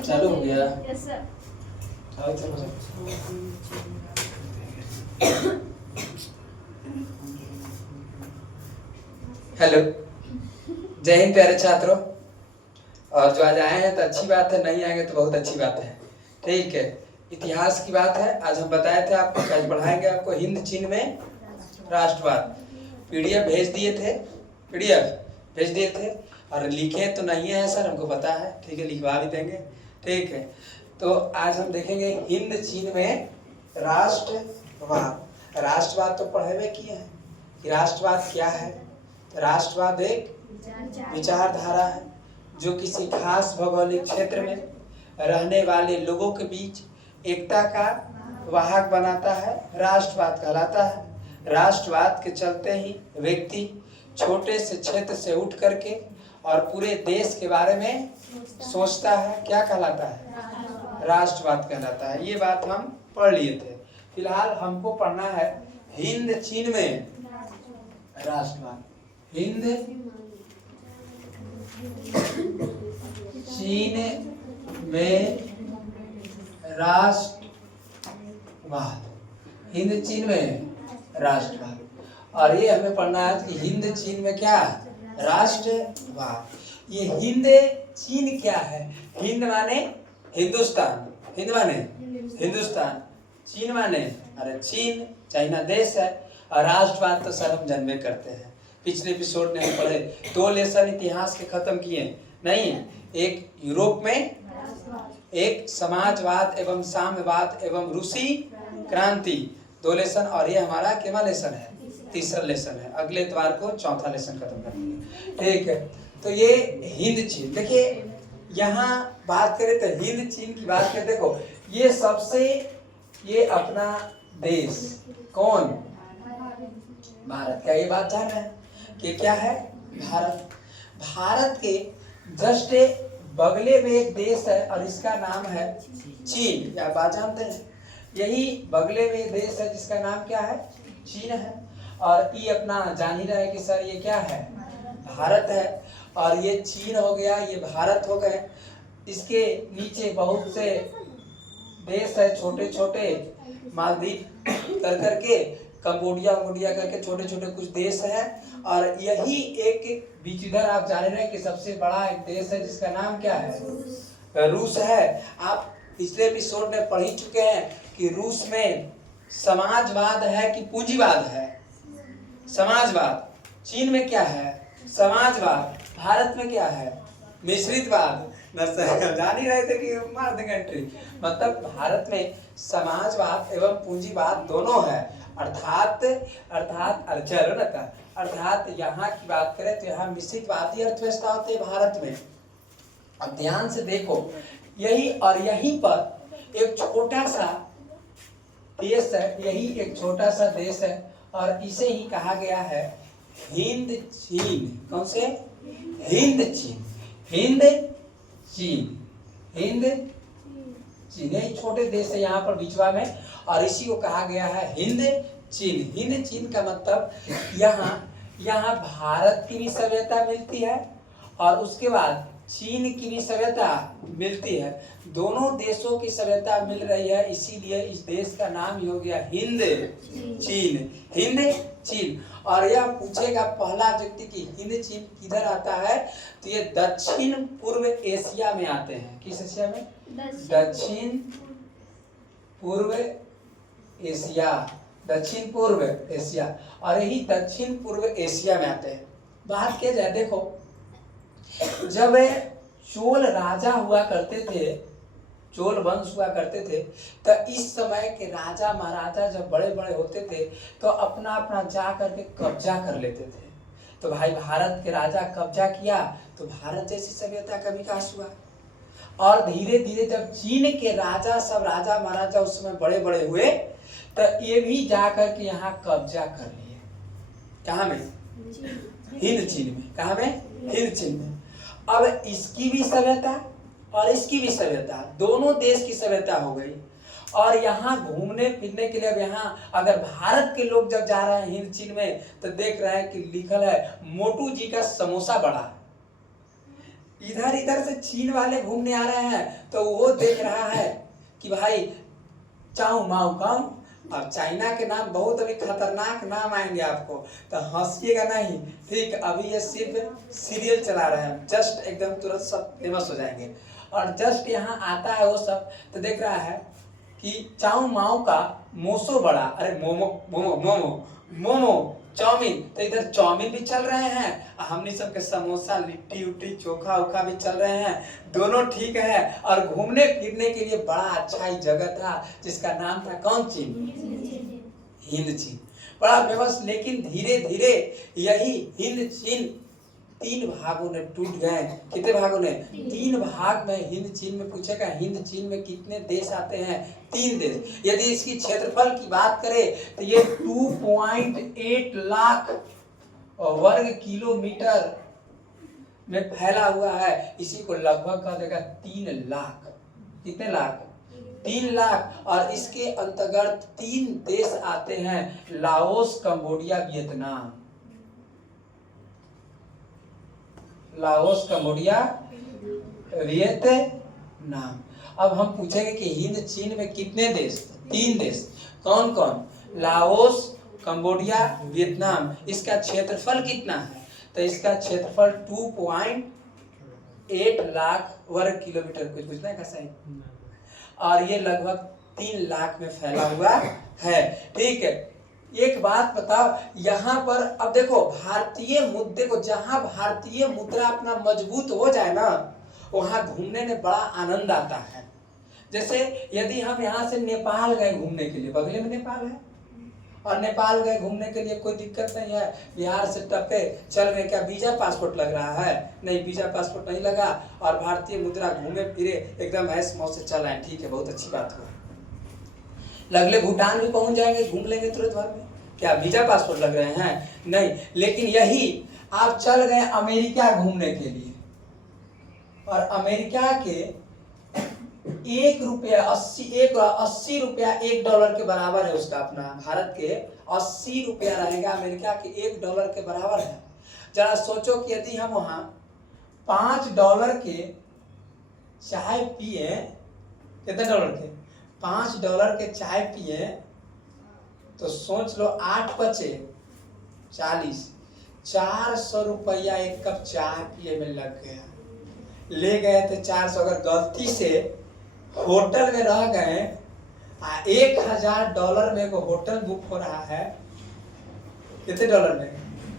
चालू हो गया। Yes sir. हेलो, जय हिंद प्यारे छात्रों। और जो आज आए हैं तो अच्छी बात है, नहीं आएंगे तो बहुत अच्छी बात है। ठीक है, इतिहास की बात है। आज हम बताए थे आपको, आज पढ़ाएंगे आपको हिंद चीन में राष्ट्रवाद। पीडीएफ भेज दिए थे, पीडीएफ भेज दिए थे और लिखे तो नहीं है सर, हमको पता है। ठीक है, लिखवा भी देंगे। ठीक है, तो आज हम देखेंगे हिंद चीन में राष्ट्रवाद। राष्ट्रवाद तो पढ़े हुए किए हैं कि राष्ट्रवाद क्या है। राष्ट्रवाद एक विचारधारा है जो किसी खास भौगोलिक क्षेत्र में रहने वाले लोगों के बीच एकता का वाहक बनाता है, राष्ट्रवाद कहलाता है। राष्ट्रवाद के चलते ही व्यक्ति छोटे से क्षेत्र से उठ करके और पूरे देश के बारे में सोचता है। क्या कहलाता है? राष्ट्रवाद कहलाता है। ये बात हम पढ़ लिए थे। फिलहाल हमको पढ़ना है हिंद चीन में राष्ट्रवाद। हिंद चीन में राष्ट्रवाद। हिंद चीन में राष्ट्रवाद। और ये हमें पढ़ना है कि हिंद चीन में क्या राष्ट्रवाद। ये हिंद चीन क्या है? हिंद माने हिंदुस्तान, हिंद माने हिंदुस्तान, चीन माने अरे चीन चाइना देश है। और राष्ट्रवाद तो सर हम जन्मे करते हैं। पिछले एपिसोड में हम पढ़े 2 लेसन इतिहास के खत्म किए नहीं, एक यूरोप में, एक समाजवाद एवं साम्यवाद एवं रूसी क्रांति, 2 लेसन। और ये हमारा केवल लेसन है, तीसरा लेसन है। अगले इतवार को चौथा लेसन खत्म करेंगे। ठीक है, तो ये हिंद चीन। देखिए यहाँ बात करें तो हिंद चीन की बात करें, देखो ये सबसे, ये अपना देश कौन? भारत का। ये बात जान रहे हैं कि क्या है? भारत। भारत के जस्ट बगले में एक देश है और इसका नाम है चीन। क्या बात जानते हैं? यही बगले में एक देश है जिसका नाम क्या है? चीन है। और ये अपना जान ही रहा है कि सर ये क्या है? भारत है। और ये चीन हो गया, ये भारत हो गए। इसके नीचे बहुत से देश है, छोटे छोटे मालदीव कर करके, कंबोडिया करके छोटे छोटे कुछ देश हैं। और यही एक बीच इधर आप जान रहे हैं कि सबसे बड़ा एक देश है जिसका नाम क्या है? रूस है। आप पिछले एपिसोड में पढ़ ही चुके हैं कि रूस में समाजवाद है कि पूंजीवाद है? समाजवाद। चीन में क्या है? समाजवाद। भारत में क्या है? मिश्रितवाद। जान ही रहे थे कि मार देंगे एंट्री। मतलब भारत में समाजवाद एवं पूंजीवाद दोनों है। अर्थात यहाँ की बात करें तो यहाँ मिश्रितवादी अर्थव्यवस्था होती है भारत में। अब ध्यान से देखो, यही और यहीं पर एक छोटा सा देश है, यही एक छोटा सा देश है और इसे ही कहा गया है हिंद चीन। कौन से? हिंद चीन। हिंद चीन, हिंद चीन। यही छोटे देश है यहाँ पर बीचवा में और इसी को कहा गया है हिंद चीन। हिंद चीन का मतलब यहाँ भारत की भी सभ्यता मिलती है और उसके बाद चीन की भी सभ्यता मिलती है। दोनों देशों की सभ्यता मिल रही है, इसीलिए इस देश का नाम ही हो गया हिंद चीन। हिंद चीन। और यह पूछेगा पहला व्यक्ति कि हिंद चीन किधर आता है, तो ये दक्षिण पूर्व एशिया में आते हैं। किस एशिया में? दक्षिण पूर्व एशिया, दक्षिण पूर्व एशिया। और यही दक्षिण पूर्व एशिया में आते हैं। बात किया जाए, देखो जब चोल राजा हुआ करते थे, चोल वंश हुआ करते थे, तो इस समय के राजा महाराजा जब बड़े बड़े होते थे तो अपना अपना जा करके कब्जा कर लेते थे। तो भाई भारत के राजा कब्जा किया तो भारत जैसी सभ्यता का विकास हुआ। और धीरे धीरे जब चीन के राजा, सब राजा महाराजा उस समय बड़े बड़े हुए तो ये भी जा करके यहाँ कब्जा कर लिए। कहाँ में? हिंद चीन में। कहाँ में? हिंद चीन में। अब इसकी भी सभ्यता और इसकी भी सभ्यता, दोनों देश की सभ्यता हो गई। और यहाँ घूमने फिरने के लिए अब यहाँ अगर भारत के लोग जब जा रहे हैं हिंद चीन में तो देख रहे हैं कि लिखल है मोटू जी का समोसा बड़ा। इधर इधर से चीन वाले घूमने आ रहे हैं तो वो देख रहा है कि भाई चाऊ माऊ काऊ। अब चाइना के नाम बहुत अभी खतरनाक नाम आएंगे आपको तो हंसिएगा नहीं, ठीक। अभी ये सिर्फ सीरियल चला रहे हैं, जस्ट एकदम तुरंत सब फेमस हो जाएंगे। और जस्ट यहाँ आता है वो सब तो देख रहा है कि चाऊ माऊ का मोसो बड़ा, अरे मोमो मोमो मोमो मोमो चाउमीन, तो इधर चाउमीन भी चल रहे हैं, हमने सबके समोसा लिट्टी उट्टी चोखा उखा भी चल रहे हैं, दोनों ठीक है। और घूमने फिरने के लिए बड़ा अच्छा ही जगह था जिसका नाम था कौन चीन, हिंद चीन, बड़ा फेमस। लेकिन धीरे धीरे यही हिंद चीन 3 भागों में टूट गए। कितने भागों में? 3 भाग में हिंद चीन में। पूछेगा हिंद चीन में कितने देश आते हैं? 3 देश। यदि इसकी क्षेत्रफल की बात करें तो ये 2.8 लाख वर्ग किलोमीटर में फैला हुआ है। इसी को लगभग कहा जाएगा 3 लाख। कितने लाख? 3 लाख। और इसके अंतर्गत 3 देश आते हैं, Laos, Cambodia, Vietnam. Laos, Cambodia, Vietnam. अब हम पूछेंगे कि हिंद चीन में कितने देश? 3 देश। कौन कौन? Laos, Cambodia, Vietnam. इसका क्षेत्रफल कितना है? तो इसका क्षेत्रफल 2.8 लाख वर्ग किलोमीटर। कुछ पूछना है कैसा है? और ये लगभग 3 लाख में फैला हुआ है, ठीक है। एक बात बताओ, यहाँ पर अब देखो भारतीय मुद्दे को, जहां भारतीय मुद्रा अपना मजबूत हो जाए ना वहां घूमने में बड़ा आनंद आता है। जैसे यदि हम यहाँ से नेपाल गए घूमने के लिए, बगले में नेपाल है, और नेपाल गए घूमने के लिए कोई दिक्कत नहीं है, बिहार से टपे चल गए, क्या वीजा पासपोर्ट लग रहा है? नहीं, वीजा पासपोर्ट नहीं लगा, और भारतीय मुद्रा घूमे फिरे एकदम ऐश मौज से चल आए, ठीक है, बहुत अच्छी बात हुआ। लगले भूटान भी पहुंच जाएंगे, घूम लेंगे तुरंत भर में, क्या वीजा पासपोर्ट लग रहे हैं? नहीं। लेकिन यही आप चल गए अमेरिका घूमने के लिए, और अमेरिका के 1 रुपया 80 रुपया $1 के बराबर है उसका, अपना भारत के 80 रुपया रहेगा, अमेरिका के $1 के बराबर है। जरा सोचो कि यदि हम वहां $5 के चाय पिए, कितने डॉलर के? $5 के चाय पिए तो सोच लो 8 बचे 40, 400 रुपया एक कप चाय पिए में लग गया। ले गए थे 400, अगर गलती से होटल में रह गए, $1000 में को होटल बुक हो रहा है, कितने डॉलर में?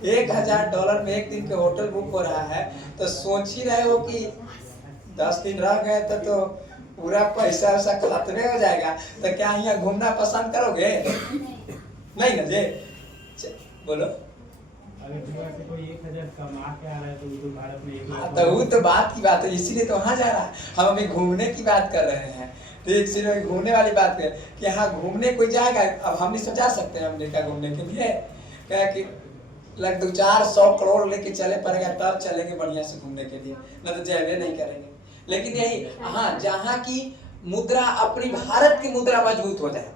$1000 में एक दिन के होटल बुक हो रहा है, तो सोच ही रहे हो कि 10 दिन रह गए तो पूरा पैसा वैसा खत्म हो जाएगा, तो क्या यहाँ घूमना पसंद करोगे? नहीं ना जी, बोलो। अगर कोई 1000 कमा के आ रहा है तो वो भारत में 1 लाख, तो वो तो बात की बात है, इसीलिए तो वहाँ जा रहा है। हम अभी घूमने की बात कर रहे हैं, ठीक, सिर्फ घूमने वाली बात है कि यहाँ घूमने कोई जाएगा। अब हम नहीं समझा सकते हैं अमेरिका घूमने के लिए, क्या कि लग 200-400 करोड़ लेके चले पड़ेगा, तब चलेंगे बढ़िया से घूमने के लिए, न तो जाए नहीं करेंगे। लेकिन यही, हाँ, जहाँ की मुद्रा, अपनी भारत की मुद्रा मजबूत हो जाए।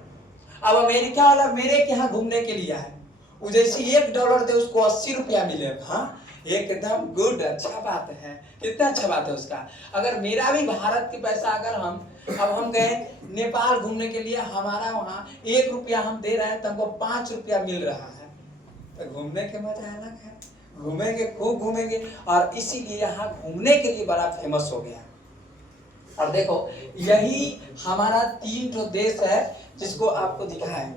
अब अमेरिका वाला मेरे के यहाँ घूमने के लिए है, वो जैसे $1 दे उसको 80 रुपया मिलेगा। हाँ, एकदम गुड, अच्छा बात है, कितना अच्छा बात है उसका। अगर मेरा भी भारत के पैसा, अगर हम गए नेपाल घूमने के लिए, हमारा वहाँ 1 रुपया हम दे रहे हैं तो हमको 5 रुपया मिल रहा है, तो घूमने के मजा अलग है। घूमेंगे, खूब घूमेंगे, और इसीलिए यहाँ घूमने के लिए बड़ा फेमस हो गया। और देखो यही हमारा 3 देश है जिसको आपको दिखा है,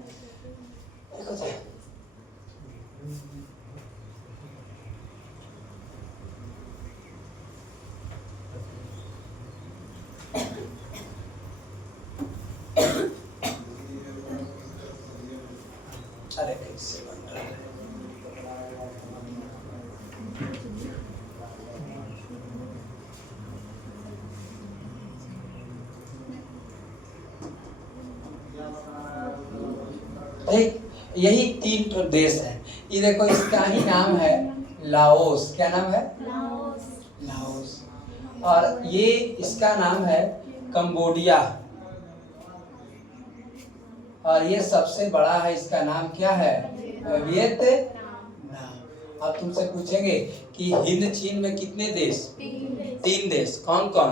देखो जी। अरे कैसे बन रहा है? यही 3 देश है। ये देखो, इसका ही नाम है लाओस। क्या नाम है? लाओस। और ये इसका नाम है कंबोडिया। और ये सबसे बड़ा है, इसका नाम क्या है? वियतनाम। अब तुमसे पूछेंगे कि हिंद चीन में कितने देश? 3 देश। कौन कौन?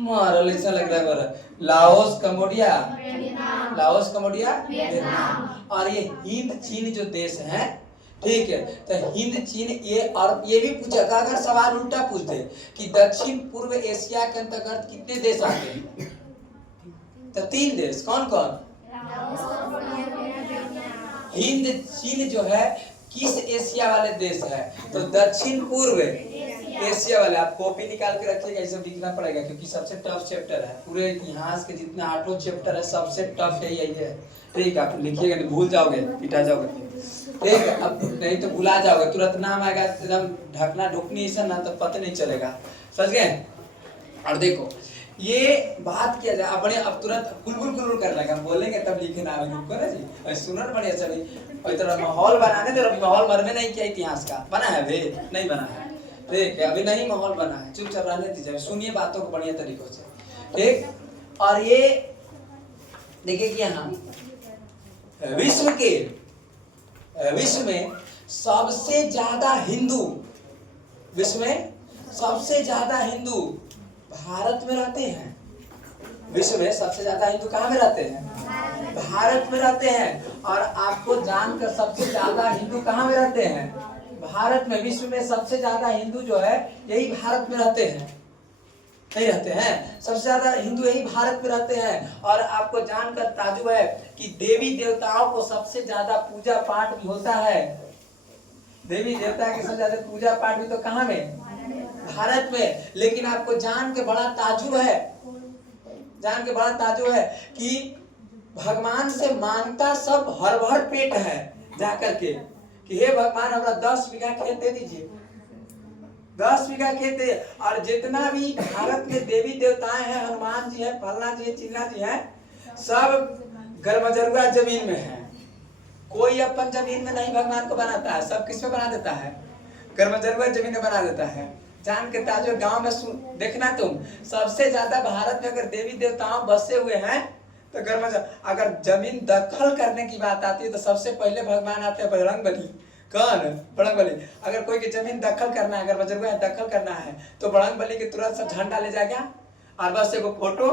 मारल ऐसा लग रहा है मेरा। Laos Cambodia, Vietnam. और ये हिंद चीन जो देश है, ठीक है, तो हिंद चीन ये, और ये भी पूछेगा अगर सवाल उल्टा पूछ दे कि दक्षिण पूर्व एशिया के अंतर्गत कितने देश आते हैं, तो 3 देश। कौन कौन? हिंद चीन जो है किस एशिया वाले देश है? तो दक्षिण पूर्व एशिया वाले। आप कॉपी निकाल के रखिएगा, ये सब लिखना पड़ेगा क्योंकि सबसे टफ चैप्टर है पूरे इतिहास के जितने 8 चैप्टर है, सबसे टफ यही है। ठीक है, आप लिखिएगा नहीं भूल जाओगे, पिटा जाओगे। ठीक है, अब नहीं तो भुला जाओगे, तुरंत नाम आएगा एकदम ढकना ढुकनी ऐसा ना, तो पता नहीं चलेगा। समझ गए? और देखो ये बात किया जाए अपने, अब तुरंत कुलकुल कर लगा, हम बोलेंगे तब लिखे ना ना जी, सुनना बढ़िया चली। और इतना माहौल बनाने दो, माहौल मरने नहीं किया इतिहास का, बना है अभी नहीं बना है। ठीक है, अभी नहीं माहौल बना है, चुपचाप रहने दीजिए, सुनिए बातों को बढ़िया तरीकों से। ठीक, और ये देखिए कि यहाँ विश्व में सबसे ज्यादा हिंदू भारत में रहते हैं। विश्व में सबसे ज्यादा हिंदू कहाँ में रहते हैं? भारत में रहते हैं। और आपको जानकर सबसे ज्यादा हिंदू कहाँ में रहते हैं? भारत में। विश्व में सबसे ज्यादा हिंदू जो है यही भारत में रहते हैं, नहीं रहते हैं? सबसे ज्यादा हिंदू यही भारत में रहते हैं। और आपको जानकर ताजुब है कि देवी देवताओं को सबसे ज्यादा पूजा पाठ भी होता है। देवी देवता के सबसे ज्यादा पूजा पाठ भी तो कहाँ में? भारत में। लेकिन आपको जान के बड़ा ताजुब है कि भगवान से मांगता सब हर भर पेट है जाकर के कि हे भगवान हमरा 10 बीघा खेत दे दीजिए, 10 बीघा खेत दे। और जितना भी भारत में देवी देवताएं हैं, हनुमान जी है, फलना जी है, चिल्ला जी है, सब गरमजरुआ जमीन में है। कोई अपन जमीन में नहीं भगवान को बनाता है, सब किस में बना देता है? गरमजरुआ जमीन में बना देता है। जान के ताजो गांव में देखना तुम, सबसे ज्यादा भारत में अगर देवी देवताओं बसे हुए हैं तो अगर जमीन दखल करने की बात आती है तो सबसे पहले भगवान आते हैं बजरंगबली। कौन? बजरंगबली। अगर कोई की जमीन दखल करना है, अगर बजरंग दखल करना है तो बजरंगबली के तुरंत से झंडा ले जाएगा और बस एगो फोटो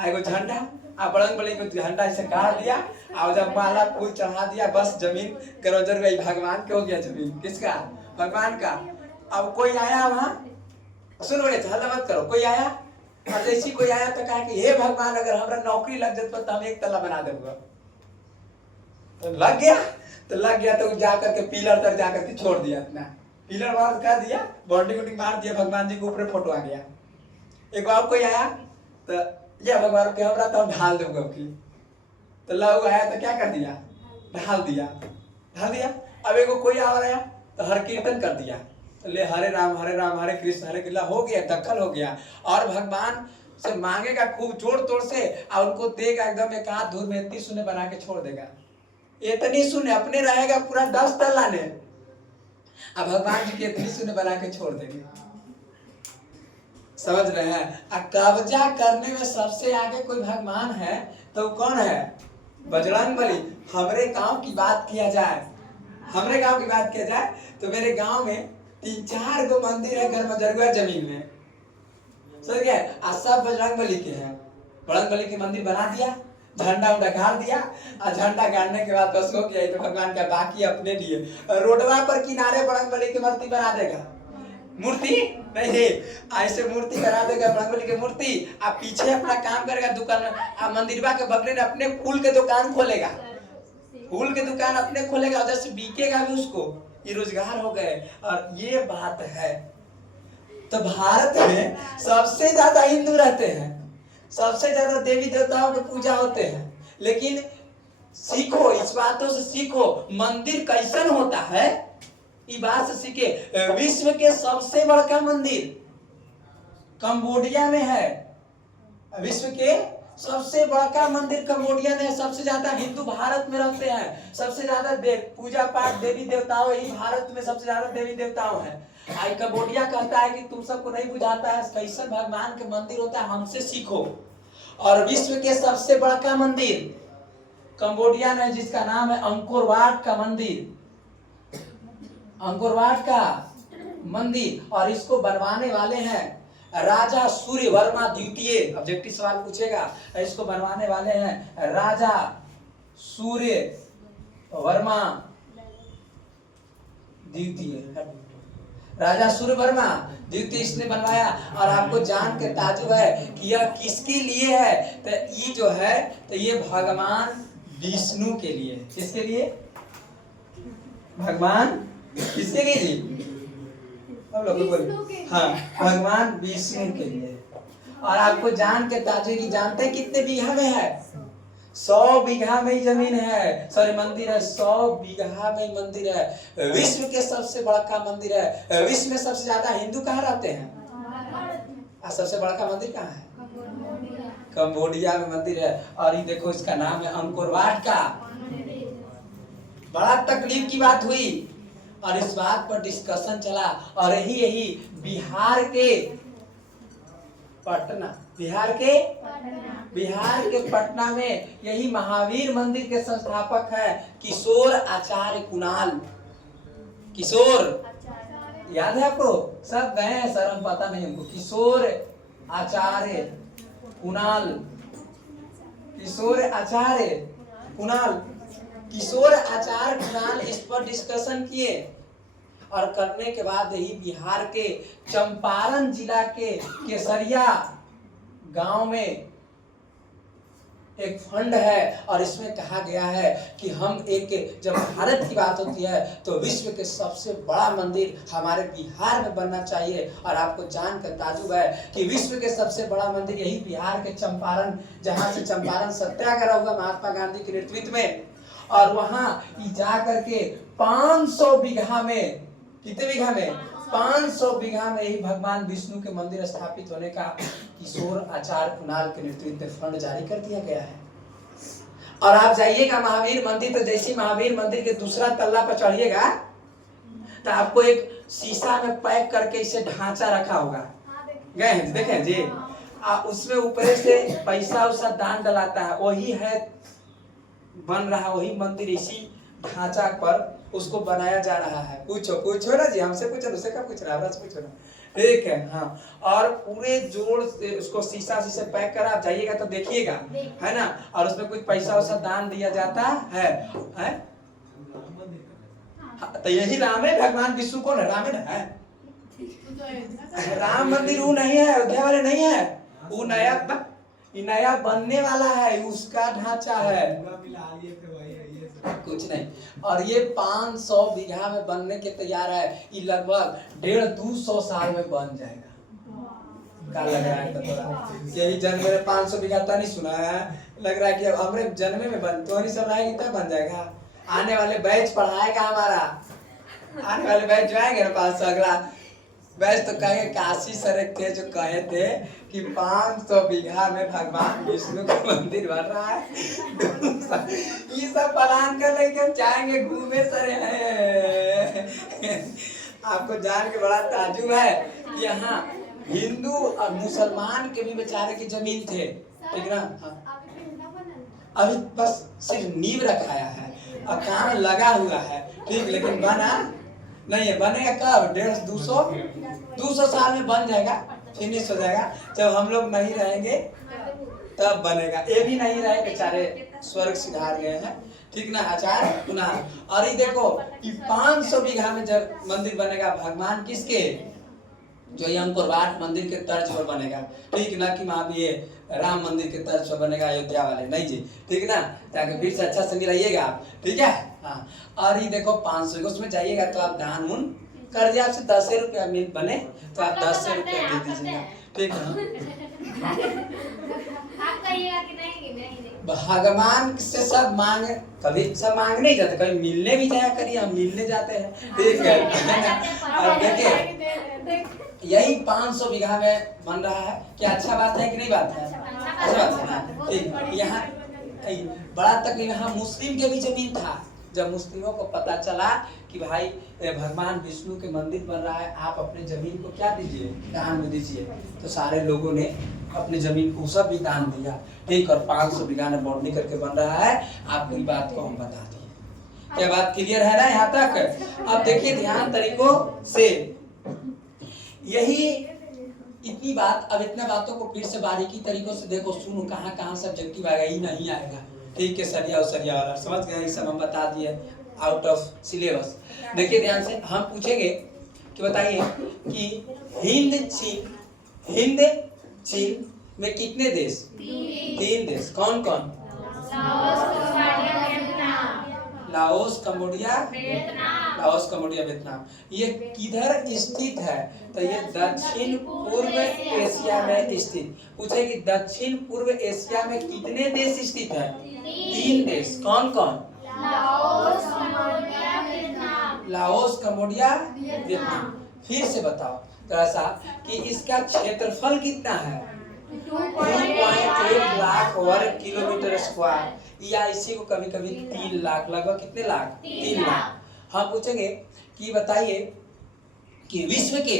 एगो झंडा, बजरंगबली को झंडा ऐसे काट दिया और जब माला फूल चढ़ा दिया, बस जमीन गरजर भगवान के हो गया। जमीन किसका? भगवान का। अब कोई आया वहां, सुनो रे हल्ला मत करो, कोई आया और जैसी कोई आया तो कहा कि हे भगवान अगर हमरा नौकरी लग जाए तो हम 1 तल्ला बना देंगे। तो लग गया तो जाकर के पिलर तक जाकर के छोड़ दिया, अपना पिलर मार कर दिया, बॉन्डिंग वॉन्डिंग मार दिया, भगवान जी के ऊपर फोटो आ गया। एक बार कोई आया तो ये भगवान के हमरा तो हम ढाल देंगे की, तो लव आया तो क्या कर दिया? ढाल दिया। अब एगो कोई आ रहा तो हर कीर्तन कर दिया, तो ले हरे राम हरे कृष्ण हरे कृष्ण हो गया, दखल हो गया। और भगवान से मांगेगा खूब जोर तोड़ से और उनको देगा एकदम एक हाथ धूर में इतनी सुने बना के छोड़ देगा। इतनी सुने अपने रहेगा पूरा 10 तल्ला ने, अब भगवान जी की इतनी सुने बना के छोड़ देंगे। समझ रहे हैं? कब्जा करने में सबसे आगे कोई भगवान है तो कौन है? बजरंगबली। हमारे गांव की बात किया जाए तो मेरे गांव में 3-4 गो मंदिर है गरमजरुआ जमीन में, समझ गए? सब बजरंगबली के हैं। बजरंगबली के मंदिर बना दिया, झंडा गाड़ दिया, और झंडा गाड़ने के बाद बस हो गया तो भगवान का, बाकी अपने लिए। रोडवा पर किनारे बजरंगबली की मूर्ति बना देगा, मूर्ति नहीं ऐसे मूर्ति बना देगा बजरंगबली की मूर्ति। आप पीछे अपना काम करेगा दुकान, आप मंदिरवा के बगले में अपने फूल के दुकान खोलेगा, उधर से बिकेगा भी उसको, ये रोजगार हो गए। और ये बात है तो भारत में सबसे ज्यादा हिंदू रहते हैं, सबसे ज्यादा देवी देवताओं की पूजा होते हैं। लेकिन सीखो, इस बातों से सीखो मंदिर कैसन होता है, ये बात से सीखे। विश्व के सबसे बड़ा मंदिर कंबोडिया में है, विश्व के सबसे बड़ा मंदिर कंबोडिया में है। सबसे ज्यादा हिंदू भारत में रहते हैं, सबसे ज्यादा पूजा पाठ देवी देवताओं ही भारत में सबसे ज्यादा देवी देवताओं है। आई कंबोडिया कहता है कि तुम सबको नहीं बुझाता है कैसे भगवान के मंदिर होता है, हमसे सीखो। और विश्व के सबसे बड़ा का मंदिर कंबोडिया में, जिसका नाम है अंकोर वाट का मंदिर, अंकोर वाट का मंदिर। और इसको बनवाने वाले हैं राजा सूर्य वर्मा द्वितीय। ऑब्जेक्टिव सवाल पूछेगा, इसको बनवाने वाले हैं राजा सूर्य वर्मा द्वितीय। राजा सूर्य वर्मा द्वितीय इसने बनवाया। और आपको जान के ताजुब है कि यह किसके लिए है, तो ये जो है तो ये भगवान विष्णु के लिए। किसके लिए? भगवान किसके लिए जी? हम लोग बोले हाँ, भगवान विष्णु के लिए। और आपको जान के ताजुब की जानते हैं कितने बीघा में है? 100 बीघा में ही जमीन है, सॉरी मंदिर है, 100 बीघा में ही मंदिर है। विश्व के सबसे बड़ा का मंदिर है। विश्व में सबसे ज्यादा हिंदू कहाँ रहते हैं? सबसे बड़ा का मंदिर कहाँ है? कंबोडिया में मंदिर है। और ये देखो इसका नाम है अंकोर वाट का। बड़ा तकलीफ की बात हुई और इस बात पर डिस्कशन चला। और यही बिहार के पटना, बिहार के पटना में यही महावीर मंदिर के संस्थापक है किशोर आचार्य कुणाल। किशोर याद है आपको? सब गए हैं सर, हम पता नहीं हमको। किशोर आचार्य कुणाल, किशोर आचार्य कुणाल, किशोर आचार्य कुणाल इस पर डिस्कशन किए। और करने के बाद यही बिहार के चंपारण जिला के केसरिया गांव में एक फंड है। और इसमें कहा गया है कि हम एक, जब भारत की बात होती है तो विश्व के सबसे बड़ा मंदिर हमारे बिहार में बनना चाहिए। और आपको जानकर ताजुब है कि विश्व के सबसे बड़ा मंदिर यही बिहार के चंपारण, जहां से चंपारण सत्याग्रह हुआ महात्मा गांधी के नेतृत्व में। और वहां जा करके 500 बीघा में, कितने बीघा में? 500 बीघा में ही भगवान विष्णु के मंदिर स्थापित होने का किशोर आचार्य कुणाल के नेतृत्व में फंड जारी कर दिया गया है। और आप जाइएगा महावीर मंदिर, तो जैसे महावीर मंदिर के दूसरा तल्ला पर चढ़िएगा तो आपको एक शीशा में पैक करके इसे ढांचा रखा होगा। गए हैं? देखें जी, उसमें ऊपर से पैसा उसा दान डलाता है, वही है बन रहा, वही मंदिर इसी ढांचा पर उसको बनाया जा रहा है। पूछो ना जी, हमसे पूछो, उससे क्या पूछ रहा है, पूछो ना। ठीक है हाँ। और पूरे जोड़ से उसको शीशा से पैक करा, आप जाइएगा तो देखिएगा, है ना। और उसमें कुछ पैसा वैसा दान दिया जाता है? तो यही राम है, भगवान विष्णु कौन है? राम है ना। राम मंदिर वो नहीं है, अयोध्या वाले नहीं है, वो नया बनने वाला है, उसका ढांचा है, कुछ नहीं। और ये 500 बीघा में बनने के तैयार है। ये लगभग 150-200 साल में बन जाएगा। क्या लग रहा है? तो यही जन्म में 500 बीघा तो नहीं सुना है, लग रहा है कि अब हमरे जन्मे में बन, तो नहीं सब रहेगी तब बन जाएगा। आने वाले बैच पढ़ाएगा हमारा, आने वाले बैच जो आएंगे ना 500 अगला बैच, तो कहेंगे काशी सर थे जो कहे थे कि 500 बीघा में भगवान विष्णु का मंदिर बन रहा है। ये सब प्लान कर लेके हम जाएंगे घूमे सर हैं। आपको जान के बड़ा ताजुब है कि यहाँ हिंदू और मुसलमान के भी बेचारे की जमीन थे, ठीक ना। हाँ। अभी बस सिर्फ नींव रखाया है और काम लगा हुआ है, ठीक, लेकिन बना नहीं है। बनेगा कब? 150-200 साल में बन जाएगा, फिनिश हो जाएगा। जब हम लोग नहीं रहेंगे तब बनेगा। ये भी नहीं रहे बेचारे, स्वर्ग सिधार गए हैं, ठीक ना आचार्य कुणाल। और ये देखो 500 बीघा में जब मंदिर बनेगा, भगवान किसके? जो ये अंकोर वाट मंदिर के तर्ज पर बनेगा, ठीक ना, कि वहाँ भी ये राम मंदिर के तर्ज पर बनेगा अयोध्या वाले, नहीं जी, ठीक ना। ताकि फिर से अच्छा से रहिएगा आप, ठीक है हाँ। और ये देखो 500, उसमें जाइएगा तो आप दान उन कर दिया, आपसे 10 रुपया मिल बने तो आप 10 रुपया दे दीजिएगा, ठीक है। भगवान से सब मांग, कभी सब मांग नहीं जाते, कभी मिलने भी जाया करिए, हम मिलने जाते हैं, ठीक है। और देखिए यही 500 बीघा में बन रहा है, क्या अच्छा बात है कि नहीं बात है? अच्छा बात है ना। ठीक, यहाँ बड़ा तकलीफ, यहाँ मुस्लिम के भी जमीन था। जब मुस्लिमों को पता चला कि भाई भगवान विष्णु के मंदिर बन रहा है, आप अपने जमीन को क्या दीजिए, दान में दीजिए, तो सारे लोगों ने अपनी जमीन को सब भी दान दिया, ठीक। और 500 बीघा ने बाउंड्री करके बन रहा है। आप पूरी बात को हम बता दिए। क्या बात क्लियर है ना यहाँ तक? अब देखिए ध्यान तरीकों से, यही इतनी बात। अब इतने बातों को फिर से बारीकी तरीकों से देखो, सुनो, कहाँ कहाँ सब्जेक्टिव आएगा, ही नहीं आएगा, ठीक है। सरिया और सरिया वाला समझ गए, ये सब हम बता दिए आउट ऑफ सिलेबस। देखिए ध्यान से, हम पूछेंगे कि बताइए कि हिंद चीन में कितने देश? 3 देश। कौन कौन? Laos, Cambodia, Vietnam. ये किधर स्थित है? तो ये दक्षिण पूर्व एशिया में स्थित। पूछे कि दक्षिण पूर्व एशिया में कितने देश स्थित है? 3 देश। कौन कौन? Laos, Cambodia, Vietnam. फिर से बताओ थोड़ा सा कि इसका क्षेत्रफल कितना है? 2.8 लाख वर्ग किलोमीटर स्क्वायर, या इसी को कभी कभी 3 लाख, लगभग कितने लाख? 3 लाख। हम पूछेंगे कि बताइए कि विश्व के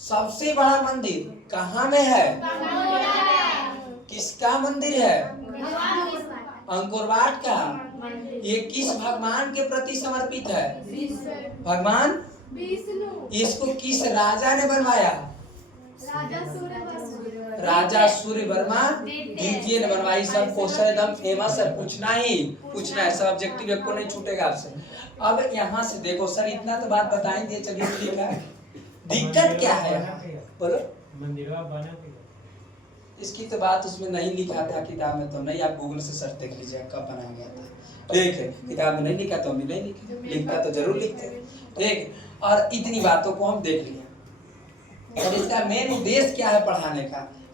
सबसे बड़ा मंदिर कहाँ में है? किसका मंदिर है? अंकोर वाट का। ये किस भगवान के प्रति समर्पित है? भगवान विष्णु। इसको किस राजा ने बनवाया? राजा सूर्यवर्मा द्वितीय ने बनवाई। सब क्वेश्चन एकदम फेमस है, पूछना है, सब ऑब्जेक्टिव एक को नहीं छूटेगा आपसे। अब यहाँ से देखो सर, इतना तो बात बताएंगे, चलिए ठीक है। दिक्कत क्या है? बोलो। इसकी तो बात उसमें नहीं लिखा था किताब में, तो नहीं, आप गूगल से सर्च देख लीजिए कब बनाया गया था, ठीक है। किताब में नहीं लिखा तो हम भी नहीं लिखे, लिखता तो जरूर लिखते, ठीक। और इतनी बातों को हम देख लिया। और इसका मेन उद्देश्य क्या है?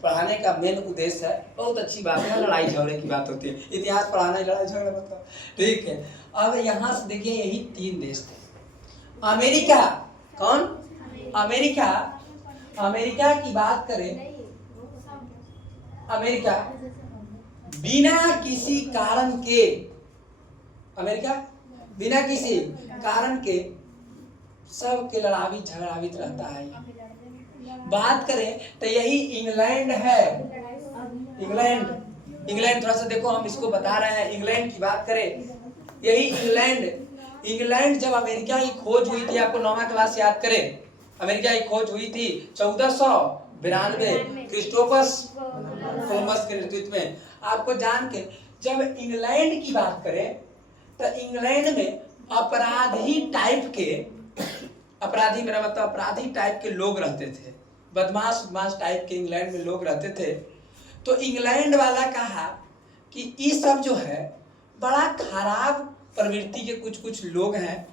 पढ़ाने का मेन उद्देश्य है, बहुत अच्छी बात है, लड़ाई झगड़े की बात होती है। इतिहास पढ़ाना ही लड़ाई झगड़ा मतलब, ठीक है। अब यहाँ से देखिए, यही 3 देश थे। अमेरिका, कौन? अमेरिका की बात करें, अमेरिका बिना किसी कारण के सबके लड़ावी झगड़ावित रहता है। बात करें तो यही इंग्लैंड है। इंग्लैंड थोड़ा सा देखो, हम इसको बता रहे हैं। इंग्लैंड की बात करें, यही इंग्लैंड जब अमेरिका की खोज हुई थी, आपको 9वां क्लास याद करें, अमेरिका की खोज हुई थी 1492 क्रिस्टोफर कोलंबस के नेतृत्व में। आपको जान के, जब इंग्लैंड की बात करें तो इंग्लैंड में अपराधी मेरा मतलब अपराधी टाइप के लोग रहते थे, बदमाश टाइप के इंग्लैंड में लोग रहते थे। तो इंग्लैंड वाला कहा कि ये सब जो है बड़ा खराब प्रवृत्ति के कुछ लोग हैं,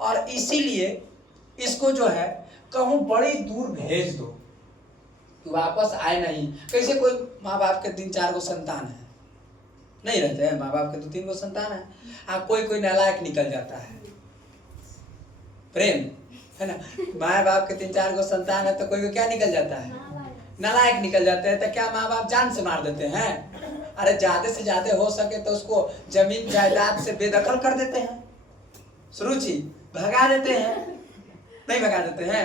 और इसीलिए इसको जो है कहूँ बड़ी दूर भेज दो, तो वापस आए नहीं। कैसे कोई माँ बाप के 3-4 गो संतान है, नहीं रहते हैं माँ बाप के 2-3 गो संतान है, कोई नालायक निकल जाता है, प्रेम है ना। माँ बाप के 3-4 गो संतान है तो कोई क्या निकल जाता है? नालायक निकल जाते हैं। तो क्या माँ बाप जान से मार देते हैं? अरे ज्यादा से ज्यादा हो सके तो उसको जमीन जायदाद से बेदखल कर देते हैं, सुरुचि भगा देते हैं, नहीं भगा देते हैं,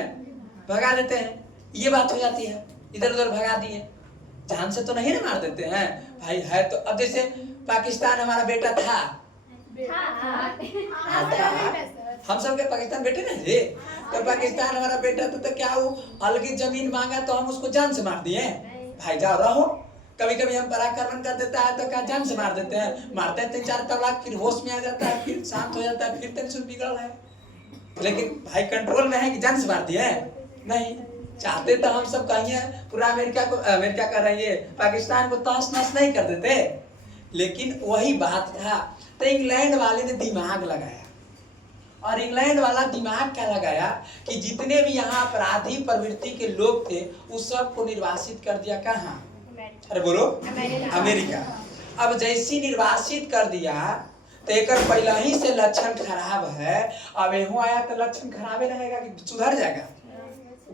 भगा देते हैं। ये बात हो जाती है, इधर उधर भगा दिए, जान से तो नहीं ना मार देते हैं भाई। है तो अब जैसे पाकिस्तान हमारा बेटा था, हम सब के पाकिस्तान बेटे ना जी, तो पाकिस्तान हमारा बेटा था, तो क्या वो अलग जमीन मांगा तो हम उसको जान से मार दिए? भाई जाओ रहो। कभी कभी हम पराक्रमण कर देता है तो क्या जान से मार देते हैं? मारते हैं 3-4 तलाक, फिर होश में आ जाता है, फिर शांत हो जाता है, फिर टेंशन बिगड़ है। लेकिन भाई कंट्रोल में है कि जान से मार दिए? नहीं। चाहते तो हम सब कहिए पूरा अमेरिका कर रही है, पाकिस्तान को तहस नहस नहीं कर देते। लेकिन वही बात था, तो इंग्लैंड वाले ने दिमाग लगाया, और इंग्लैंड वाला दिमाग क्या लगाया कि जितने भी यहाँ अपराधी प्रवृत्ति के लोग थे उस सब को निर्वासित कर दिया। कहाँ? अरे बोलो, अमेरिका। अब जैसी निर्वासित कर दिया तो एक पहला ही से लक्षण खराब है, अब यहाँ आया तो लक्षण खराब ही रहेगा कि सुधर जाएगा?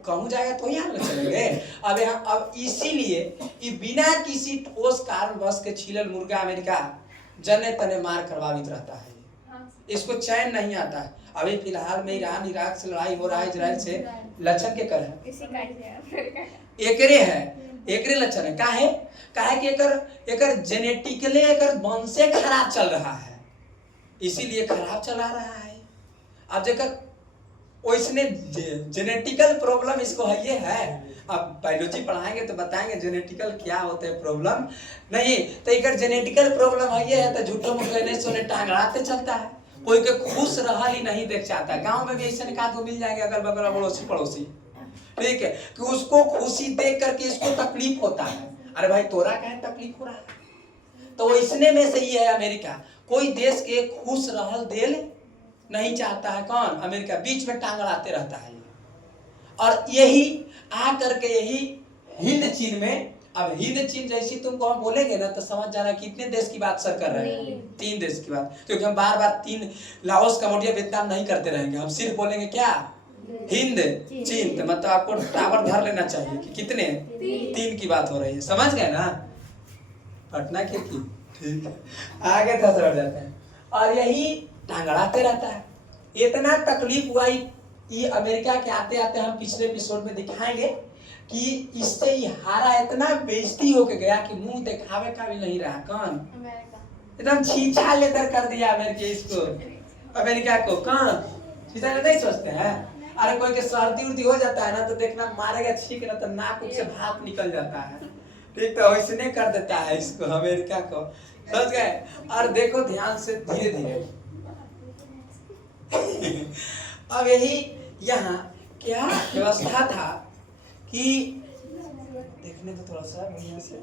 कहूँ जाएगा तो यहाँ चलेंगे। अब इसीलिए बिना किसी ठोस कारणवश के छीलल मुर्गा अमेरिका जने तने मार करवावित रहता है, इसको चैन नहीं आता है। अभी फिलहाल में ईरान इराक से लड़ाई हो रहा है, इजराइल से, लक्षण के कर है एकरे है। एकरे लक्षण है। काहे कि एकर जेनेटिकली एकर वंशे खराब चल रहा है, इसीलिए खराब चला रहा है। अब जेकर ओइसने जेनेटिकल प्रॉब्लम इसको है ये है। अब बायोलॉजी पढ़ाएंगे तो बताएंगे जेनेटिकल क्या होता है प्रॉब्लम नहीं। तो एकर जेनेटिकल प्रॉब्लम है ये है, तो झूठो मूठो ने सोने टांगड़ाते चलता है। कोई के खुश रहल ही नहीं देख चाहता। गांव में भी ऐसे का तो मिल जाएंगे अगल बगल अड़ोसी पड़ोसी, ठीक है, कि उसको खुशी देख करके इसको तकलीफ होता है। अरे भाई तोरा क्या तकलीफ हो रहा है? तो इसने में से ये है अमेरिका। कोई देश के खुश रहल देल नहीं चाहता है। कौन? अमेरिका। बीच में टांग अड़ाते रहता है। और यही आ करके यही हिंद चीन में, अब हिंद चीन जैसी तुमको हम बोलेंगे ना तो समझ जाना कितने देश की बात सर कर रहे हैं, 3 देश की बात। क्योंकि हम बार बार 3 लाओस कम्बोडिया वियतनाम नहीं करते रहेंगे, हम सिर्फ बोलेंगे क्या? हिंद चीन। तो मतलब आपको टावर धर लेना चाहिए कि कितने 3 की बात हो रही है, समझ गए ना? पटना की, ठीक है, आगे था सर जाते हैं। और यही टांगड़ाते रहता है। इतना तकलीफ हुआ ये अमेरिका के आते आते, हम पिछले एपिसोड में दिखाएंगे कि इससे ही हारा इतना बेइज्जती होके गया कि मुंह दिखावे का भी नहीं रहा। कौन? एकदम छीछा लेकर कर दिया अमेरिका इसको, अमेरिका को। कौन छीछा नहीं सोचते हैं? अरे कोई के सर्दी उर्दी हो जाता है ना तो देखना मारेगा छींक ना तो नाक से भाप निकल जाता है, ठीक, तो वैसने कर देता है इसको अमेरिका को, समझ गए? और देखो ध्यान से धीरे धीरे अब यही यहाँ क्या व्यवस्था था कि देखने तो थोड़ा सा बढ़िया से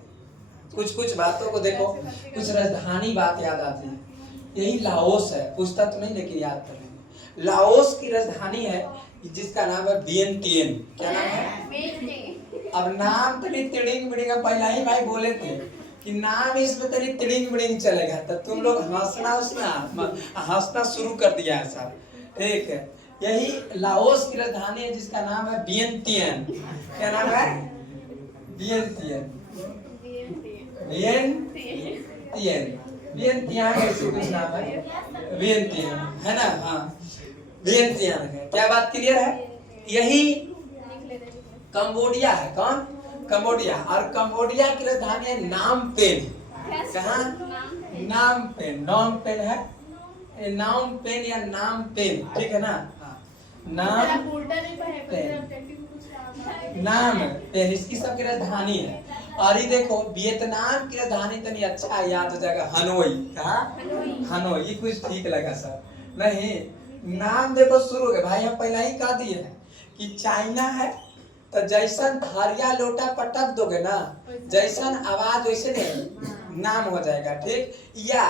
कुछ बातों को देखो, कुछ राजधानी बात याद आती है। यही लाओस है, पूछता तो नहीं लेकिन याद कर लेंगे। लाओस की राजधानी है जिसका नाम है वियंटियन। क्या नाम है? अब नाम तो नहीं तिड़िंग बिड़िंग, पहला ही भाई बोले थे कि नाम इसमें तेरी तिड़िंग बिड़िंग चलेगा, तो तुम लोग हंसना शुरू कर दिया है सर, ठीक है। यही लाओस की राजधानी है जिसका नाम है वियंटियन। क्या नाम है? वियंटियन। वियंटियन ऐसे कुछ नाम है, वियंटियन है ना? हाँ वियंटियन है। क्या बात क्लियर है? यही कंबोडिया है। कौन? कंबोडिया। और कंबोडिया की राजधानी है नाम पेन। कहाँ? नाम पेन। नाम पेन है, नाम पेन या नाम पेन, ठीक है ना? नाम पेन इसकी सबकी राजधानी है। और ये देखो वियतनाम की राजधानी तो नहीं, अच्छा याद हो जाएगा, हनोई। कहाँ? हनोई। ये कुछ ठीक लगा सर? नहीं, नाम देखो शुरू है भाई, हम पहले ही कह दिए हैं कि चाइना है तो जैसन थारिया लोटा पटक दोगे ना, जैसन आवाज वैसे नहीं नाम हो जाएगा, ठीक। या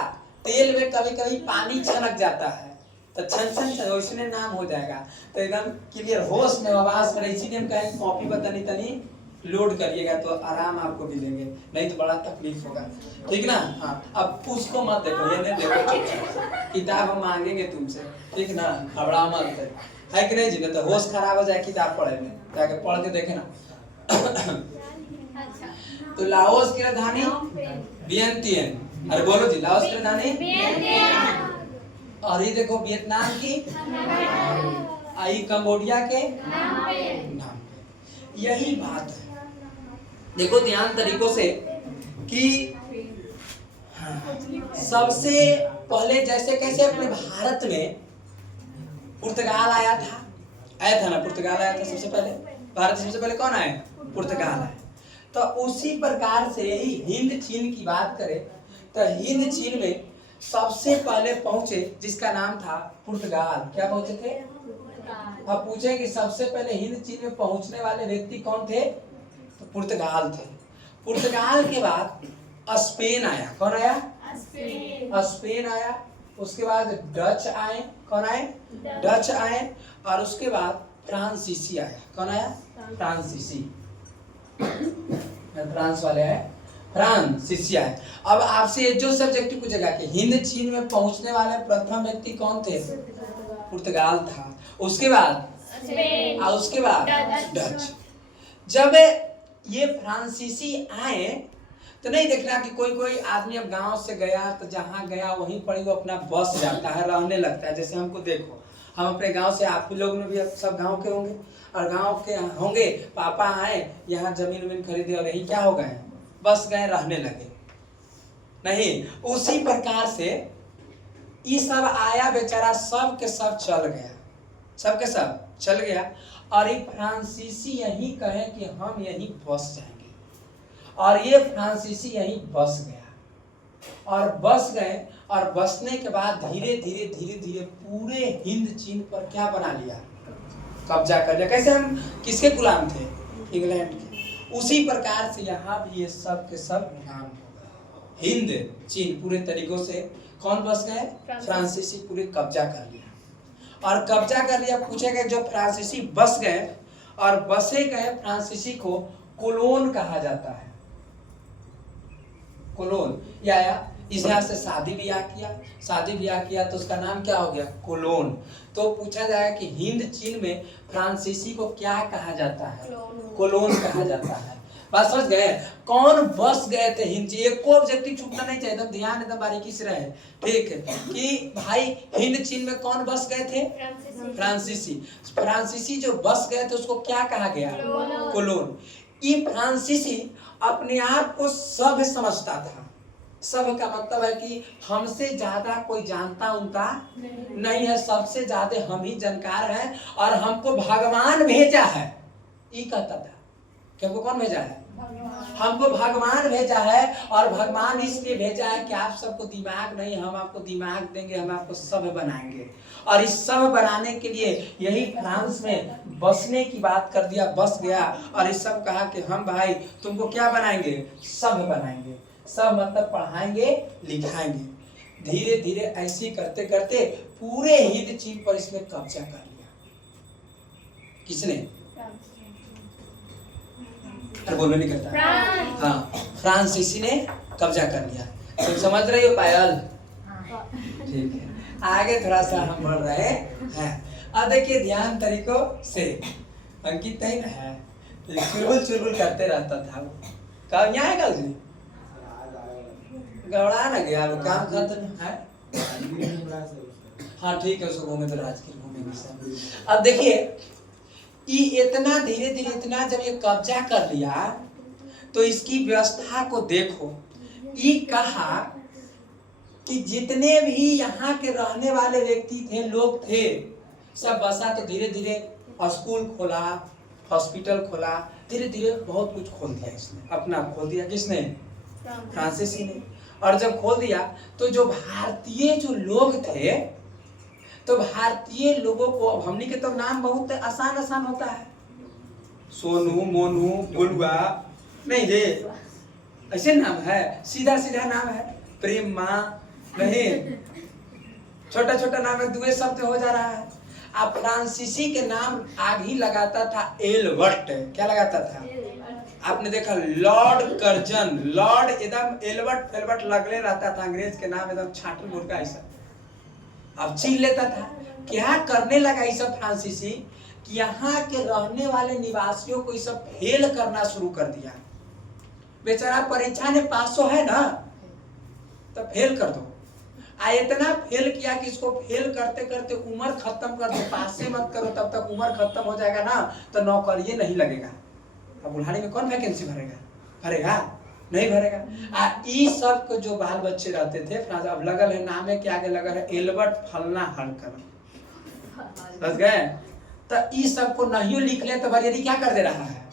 तेल में कभी कभी पानी छनक जाता है तो छन छन वैसे नाम हो जाएगा। तो एकदम क्लियर होश में आवाज में, इसीलिए हम कहें कॉपी पर तनी तनी लोड करिएगा तो आराम आपको मिलेंगे, नहीं तो बड़ा तकलीफ होगा, ठीक ना? हाँ, अब उसको मत देखो, ये नहीं देखो, किताब हम मांगेंगे तुमसे, ठीक ना? घबरा मत, है कि नहीं जी? तो होश खराब हो जाए किताब पढ़े में, जाके पढ़ के देखे ना। तो लाओस की राजधानी वियंटियन। अरे बोलो जी, लाओस की राजधानी। और ये देखो वियतनाम की, आई कंबोडिया के नाम। यही बात है, देखो ध्यान तरीकों से कि सबसे पहले जैसे कैसे अपने भारत में पुर्तगाल आया था ना? पुर्तगाल आया था सबसे पहले, भारत सबसे पहले कौन आए? पुर्तगाल आए। तो उसी प्रकार से ही हिंद चीन की बात करें तो हिंद चीन में सबसे पहले पहुंचे जिसका नाम था पुर्तगाल। क्या पहुंचे थे? अब पूछे कि सबसे पहले हिंद चीन में पहुंचने वाले व्यक्ति कौन थे? तो पुर्तगाल थे। पुर्तगाल के बाद स्पेन आया। कौन आया? स्पेन आया। उसके बाद डच आए। कौन आए? डच आए। और उसके बाद फ्रांसीसी आया। कौन आया? फ्रांसीसी। फ्रांस वाले आए, फ्रांसीसी आए। अब आपसे जो सब्जेक्ट पूछेगा कि हिंद चीन में पहुंचने वाले प्रथम व्यक्ति कौन थे? पुर्तगाल था। उसके बाद स्पेन और उसके बाद डच। जब ये फ्रांसीसी आए तो नहीं देखना कि कोई आदमी अब गांव से गया तो जहां गया वहीं पर वो अपना बस जाता है, रहने लगता है। जैसे हमको देखो, हम अपने गांव से, आप लोग भी सब गांव के होंगे, और गांव के होंगे, पापा आए यहाँ जमीन खरीदे और यही क्या हो गए, बस गए, रहने लगे। नहीं, उसी प्रकार से ये सब आया बेचारा, सब के सब चल गया, सब के सब चल गया। और ये फ्रांसीसी यही कहे कि हम यहीं बस जाएंगे, और ये फ्रांसीसी यहीं बस गया और बस गए। और बसने के बाद धीरे धीरे धीरे धीरे पूरे हिंद चीन पर क्या बना लिया, कब्जा कर लिया। कैसे, हम किसके गुलाम थे, इंग्लैंड के। उसी प्रकार से यहाँ भी ये सब के सब गुलाम हो गए। हिंद चीन पूरे तरीकों से कौन बस गए, फ्रांसीसी पूरे कब्जा कर लिया। और कब्जा कर लिया, पूछे गए जो फ्रांसीसी बस गए और बसे गए फ्रांसीसी को कोलोन कहा जाता है। कोलोन, या इस यहाँ से शादी ब्याह किया तो उसका नाम क्या हो गया, कोलोन। तो पूछा जाए कि हिंद चीन में फ्रांसीसी को क्या कहा जाता है, कोलोन कहा जाता है। बात समझ गए, कौन बस गए थे हिंद चीन, एक को ऑब्जेक्टिव छूटना नहीं चाहिए, एकदम ध्यान एकदम बारीकी से रहे, ठीक है, कि भाई हिंद चीन में कौन बस गए थे, फ्रांसीसी जो बस गए थे उसको क्या कहा गया, कोलोन। ये फ्रांसीसी अपने आप को सभ्य समझता था। सभ्य का मतलब है कि हमसे ज्यादा कोई जानता उनका नहीं है, सबसे ज्यादा हम ही जानकार हैं और हमको भगवान भेजा है, ये कहता था। कि हमको कौन भेजा है, हमको भगवान भेजा है, और भगवान इसलिए भेजा है कि आप सबको दिमाग नहीं, हम आपको दिमाग देंगे, हम आपको सभ्य बनाएंगे। और इस सभ्य बनाने के लिए यही फ्रांस में बसने की बात कर दिया, बस गया और इस सब कहा कि हम भाई तुमको क्या बनाएंगे, सभ्य बनाएंगे। सब मतलब पढ़ाएंगे लिखाएंगे। धीरे धीरे ऐसे करते करते पूरे हिंद चीन पर इसने कब्जा कर लिया। किसने, बोलने नहीं करता, हाँ, फ्रांसीसी ने कब्जा कर लिया। तुम समझ रही हो पायल, ठीक है, आगे थोड़ा सा हम बढ़ रहे हैं। अब देखिए ध्यान तरीकों से, अंकित नहीं है, चुलबुल करते रहता था वो। कब यहाँ है, कल गौड़ा ना गया, वो काम खत्म है। हाँ ठीक है, उसको घूमे तो राजगीर घूमेंगे। अब देखिए ये इतना धीरे धीरे इतना जब ये कब्जा कर लिया तो इसकी व्यवस्था को देखो। ये कहा कि जितने भी यहाँ के रहने वाले व्यक्ति थे, लोग थे, सब बसा। तो धीरे धीरे स्कूल खोला, हॉस्पिटल खोला, धीरे धीरे बहुत कुछ खोल दिया इसने, अपना खोल दिया। किसने, फ्रांसीसी ने। और जब खोल दिया तो जो भारतीय जो लोग थे, तो भारतीय लोगों को, अब हमने के तो नाम बहुत आसान होता है, सोनू, मोनू, गोलुआ, नहीं रे, ऐसे नाम है, सीधा नाम है, प्रेम माँ, नहीं, छोटा नाम है, दुए शब्द हो जा रहा है। अब फ्रांसीसी के नाम आग ही लगाता था एल्बर्ट। क्या लगाता था, आपने देखा लॉर्ड कर्जन, लॉर्ड एकदम एल्बर्ट लगले रहता था। अंग्रेज के नाम एकदम छाटल मुर्गा ऐसा, अब छीन लेता था। क्या करने लगा ये सब फ्रांसीसी, कि यहाँ के रहने वाले निवासियों को ये सब फेल करना शुरू कर दिया। बेचारा परीक्षा में पास हो है ना, तो फेल कर दो। इतना फेल किया कि इसको फेल करते करते उम्र खत्म कर दो, पास से मत करो, तब तक उम्र खत्म हो जाएगा ना तो नौकरी नहीं लगेगा। अब बुढ़ानी में कौन वैकेंसी भरेगा, नहीं भरेगा। ई सब को जो बाल बच्चे रहते थे फ्रांस, अब लगल है नाम है, क्या आगे लगल है, एल्बर्ट फलना हलकर, समझ गए। तो ई सब को नहीं लिख ले तो बरेरी क्या कर दे रहा है,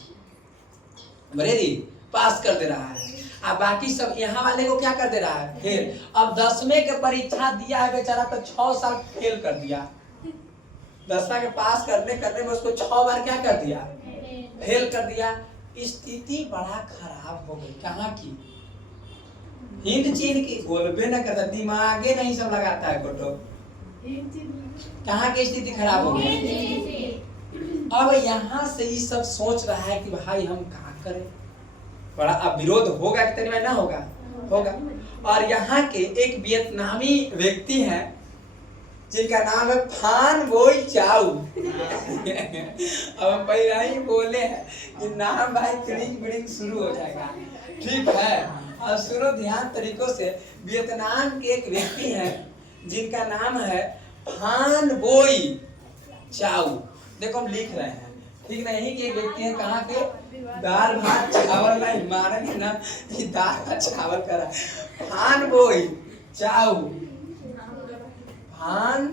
बरेरी पास कर दे रहा है। अब बाकी सब यहाँ वाले को क्या कर दे रहा है, फेल। अब 10वीं के परीक्षा दिया है बेचारा, तो 6 साल फेल कर दिया। 10वीं के पास करने में उसको 6 बार क्या कर दिया, फेल कर दिया। स्थिति बड़ा खराब हो गई। कहाँ की, हिंद चीन की, बोलबे न करता, दिमागे नहीं सब लगाता है फोटो। कहाँ की स्थिति खराब हो गई। अब यहाँ से ये सब सोच रहा है कि भाई हम क्या करें, बड़ा अब विरोध होगा कि ना होगा। और यहाँ के एक वियतनामी व्यक्ति हैं जिनका नाम है फान बोई चाउ। अब हम पहले ही बोले हैं कि नाम भाई क्रिंग शुरू हो जाएगा, ठीक है। और सुनो ध्यान तरीकों से, वियतनाम के एक व्यक्ति हैं जिनका नाम है फान बोई चाउ। देखो हम लिख रहे हैं, ठीक नहीं कि एक व्यक्ति है कहाँ के, दाल भात चावल नहीं मारेंगे ना, ये दाल भात चावल करा। फान बोई चाउ, फान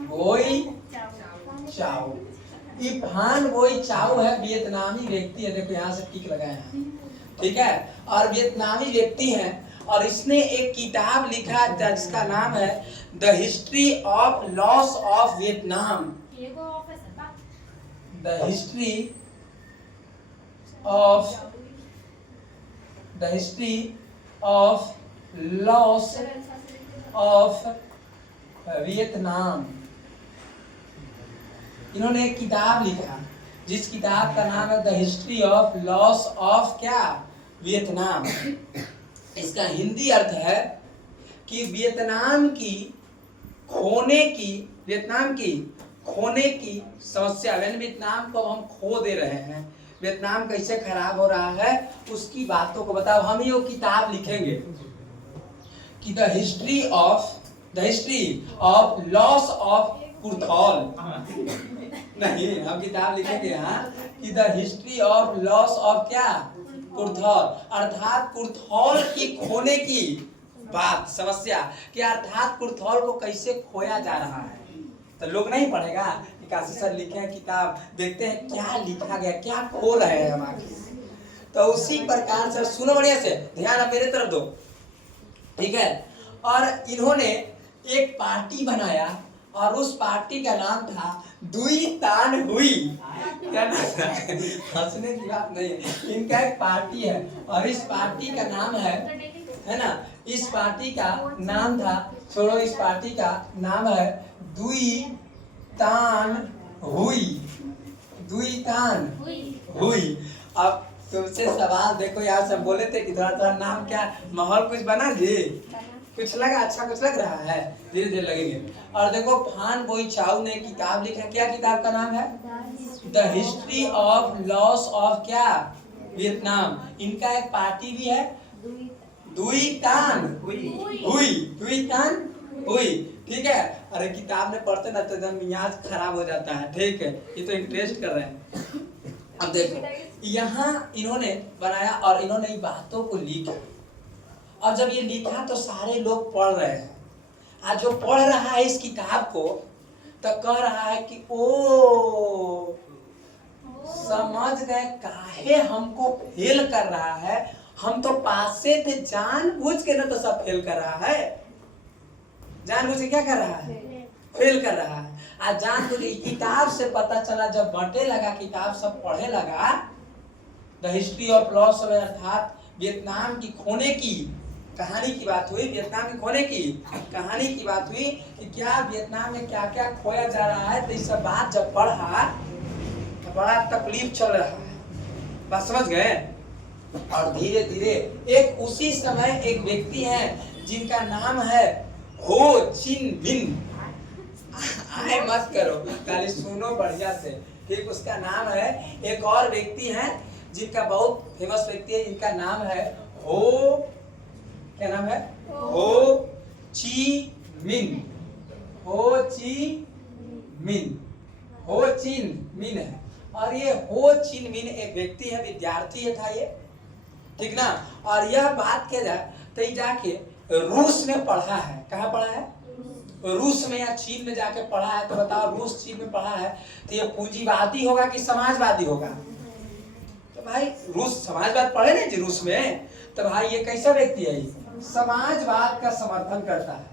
बोई चाउ। ये फान बोई चाउ है, वियतनामी व्यक्ति है। देखो यहाँ से टिक लगाए हैं, ठीक है। और वियतनामी व्यक्ति है और इसने एक किताब लिखा जिसका नाम है the history of loss of Vietnam. The history of loss of Vietnam. इन्होंने एक किताब लिखा जिस किताब का नाम है the history of loss of क्या, वियतनाम। इसका हिंदी अर्थ है कि वियतनाम की खोने की समस्या, यानी वियतनाम को हम खो दे रहे हैं, वियतनाम कैसे खराब हो रहा है उसकी बातों को बताओ। हम ये किताब लिखेंगे कि the history of loss of कुर्थौल। नहीं, हम किताब लिखेंगे यहाँ कि the history of loss of क्या, कुर्थौल, अर्थात कुर्थौल की खोने की बात, समस्या कि अर्थात कुर्थौल को कैसे खोया जा रहा है। तो लोग नहीं पढ़ेगा कि काशी सर लिखे हैं किताब, देखते हैं क्या लिखा गया, क्या खो रहे हैं हम आखिर। तो उसी प्रकार से सुनो बढ़िया से, ध्यान अब मेरे तरफ दो, ठीक है। और इन्होंने एक पार्टी बनाया और उस पार्टी का नाम था दुई तान हुई। क्या नाम था? हंसने की बात नहीं है, इनका एक पार्टी है और इस पार्टी का नाम है ना, इस पार्टी का नाम था, छोड़ो, इस पार्टी का नाम है दुई तान हुई। दुई तान हुई। अब तुमसे सवाल, देखो यार सब बोले थे कि थोड़ा नाम क्या, माहौल कुछ बना जी, कुछ लगा, अच्छा कुछ लग रहा है, धीरे धीरे लगेंगे। और देखो फान बोई चाउ ने किताब लिखा, क्या किताब का नाम है, the history of loss of क्या, वियतनाम। इनका एक पार्टी भी है, दुई तान हुई, ठीक है। अरे किताब में पढ़ते ना तो एकदम मियाज खराब हो जाता है, ठीक है, ये तो इंटरेस्ट कर रहे हैं। अब देखो यहाँ इन्होंने बनाया और इन्होंने इन बातों को लिखा। अब जब ये लिखा तो सारे लोग पढ़ रहे हैं, आज जो पढ़ रहा है इस किताब को तो कह रहा है कि ओ समझ गए काहे हमको फेल कर रहा है, हम तो पास से थे, जानबूझ के ना तो सब फेल कर रहा है, जानबूझ के क्या कर रहा है, फेल कर रहा है। आज जानबूझ के किताब से पता चला, जब बंटे लगा किताब सब पढ़े लगा, द हिस्ट्री ऑफ लॉस, अर्थात वियतनाम की खोने की कहानी की बात हुई, वियतनाम के खोने की कहानी की बात हुई कि क्या वियतनाम में क्या क्या खोया जा रहा है। तो इस सब बात जब पढ़ा तो बड़ा तकलीफ चल रहा है, बात समझ गए। और धीरे धीरे एक उसी समय एक व्यक्ति है जिनका नाम है हो चिन मिन। आए मत करो, खाली सुनो बढ़िया से, ठीक। उसका नाम है, एक और व्यक्ति है जिनका बहुत फेमस व्यक्ति है, इनका नाम है हो, क्या नाम है, हो ची मिन। हो चिन मिन है। और ये हो चिन मिन एक व्यक्ति है, विद्यार्थी है था ये, ठीक ना। और यह बात किया जाए तो ये जाके रूस में पढ़ा है, कहाँ पढ़ा है, रूस में या चीन में जाके पढ़ा है। तो बताओ रूस चीन में पढ़ा है तो ये पूंजीवादी होगा कि समाजवादी होगा। तो भाई रूस समाजवाद पढ़े ना जी रूस में, तो भाई ये कैसा व्यक्ति है, समाजवाद का समर्थन करता है,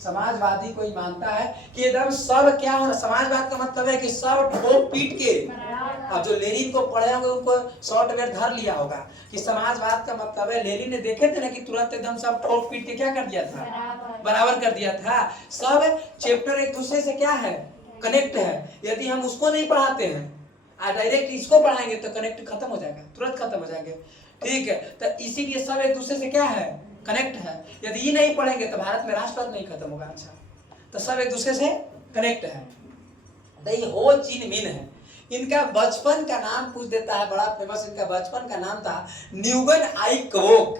समाजवादी को ही मानता है कि एकदम सब क्या होना। समाजवाद का मतलब है कि सब ठोक पीट के, अब जो लेनिन को पढ़े होंगे उनको सॉफ्टवेयर धर लिया होगा कि समाजवाद का मतलब है, लेनिन ने देखे थे ना कि तुरंत एकदम सब ठोक पीट के क्या कर दिया था, बराबर कर दिया था। सब चैप्टर एक दूसरे से क्या है, कनेक्ट है। यदि हम उसको नहीं पढ़ाते हैं और डायरेक्ट इसको पढ़ाएंगे तो कनेक्ट खत्म हो जाएगा, तुरंत खत्म हो जाएंगे, ठीक है। तो इसीलिए सब एक दूसरे से क्या है, कनेक्ट है। यदि ये नहीं पढ़ेंगे तो भारत में राष्ट्रवाद नहीं खत्म होगा। अच्छा, तो सब एक दूसरे से कनेक्ट है। तो ये हो चिन मिन है। इनका बचपन का नाम पूछ देता है, बड़ा फेमस इनका बचपन का नाम था न्यूगन आई क्वोक।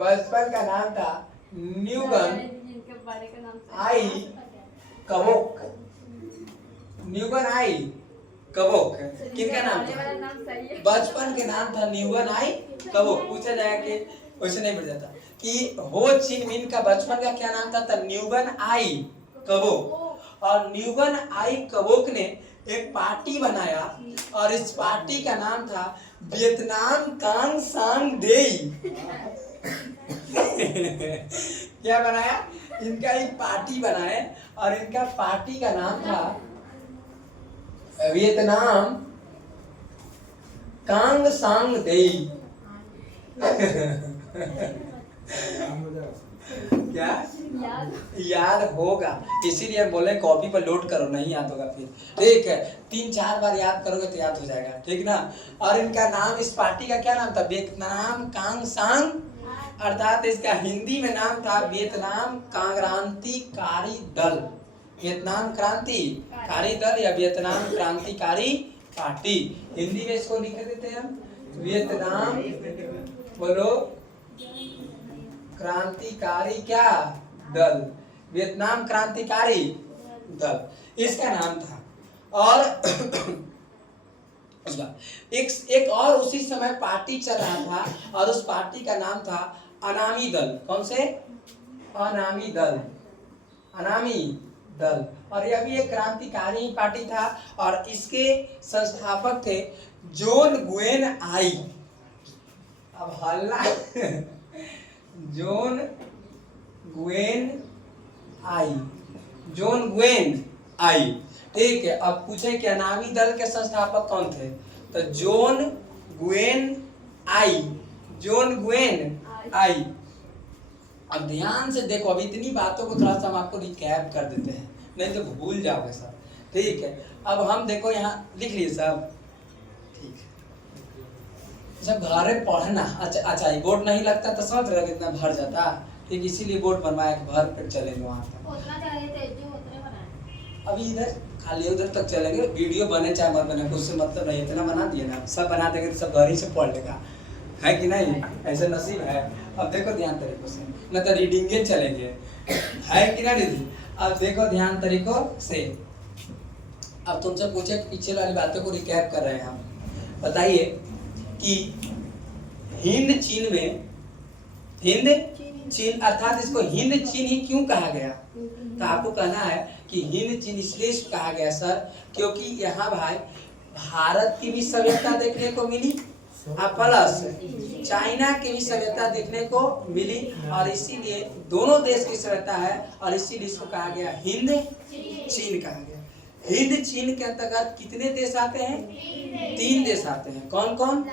बचपन का नाम था न्यूगन आई कबोक। न्यूगन आई कबोक किनका नाम था? बचपन के नाम था न्यूगन आई कबोक। पूछा जाएगा कि क्वेश्चन नहीं बढ़ जाता कि हो चिन मिन का बचपन का क्या नाम था? तब न्यूगन आई कबोक। और न्यूगन आई कबोक ने एक पार्टी बनाया और इस पार्टी का नाम था वियतनाम कांग सांग देई। क्या बनाया? इनका एक पार्टी बनाए और इनका पार्टी का नाम था वियतनाम कांग सांग देई। क्या याद होगा? इसीलिए हम बोले कॉपी पर लोड करो, नहीं याद होगा फिर। ठीक है, 3-4 बार याद करोगे तो याद हो जाएगा, ठीक ना। और इनका नाम, इस पार्टी का क्या नाम था? वियतनाम कांग सांग, अर्थात इसका हिंदी में नाम था वियतनाम क्रांतिकारी दल। वियतनाम क्रांतिकारी दल या वियतनाम क्रांतिकारी पार्टी, हिंदी में इसको लिख देते हैं हम वियतनाम, बोलो, क्रांतिकारी क्या दल, वियतनाम क्रांतिकारी दल इसका नाम था। और एक और उसी समय पार्टी चल रहा था और उस पार्टी का नाम था अनामी दल। कौन से? अनामी दल, अनामी दल। और यह भी एक क्रांतिकारी पार्टी था और इसके संस्थापक थे जॉन ग्वेन आई। अब हल्ला जॉन ग्वेन आई, जॉन ग्वेन आई, ठीक है। अब पूछे कि अनामी दल के संस्थापक कौन थे? तो जॉन ग्वेन आई, जॉन ग्वेन आई। अब ध्यान से देखो, अब इतनी बातों को थोड़ा सा हम आपको रिकैप कर देते हैं, नहीं तो भूल जाओगे सब, ठीक है। अब हम देखो यहाँ लिख लिए सब, ठीक है। जब घर में पढ़ना, अच्छा ये बोर्ड नहीं लगता तो समझ रहे कितना भर जाता, ठीक, इसीलिए बोर्ड बनवाया कि भर कर चलेंगे वहाँ तक। अभी इधर खाली उधर तक चलेंगे, वीडियो बने चाहे मत बने उससे मतलब नहीं, इतना बना दिए ना, सब बना देंगे तो सब घर ही से पढ़ लेगा, है कि नहीं? ऐसे नसीब है। अब देखो ध्यान तरीकों से, न तो रीडिंगे चलेंगे, है कि ना दीदी? अब देखो ध्यान तरीकों से। अब तुमसे पूछे पीछे वाली बातों को रिकैप कर रहे हैं हम। बताइए कि हिंद चीन में, हिंद चीन अर्थात इसको हिंद चीन ही क्यों कहा गया? तो आपको कहना है कि हिंद चीन इसलिए कहा गया सर क्योंकि यहाँ भाई भारत की भी सभ्यता देखने को मिली प्लस चाइना की भी सभ्यता देखने को मिली, और इसीलिए दोनों देश की सभ्यता है और इसीलिए इसको कहा गया हिंद चीन कहा गया। हिंद चीन के अंतर्गत कितने देश आते हैं? 3 देश आते हैं। कौन कौन?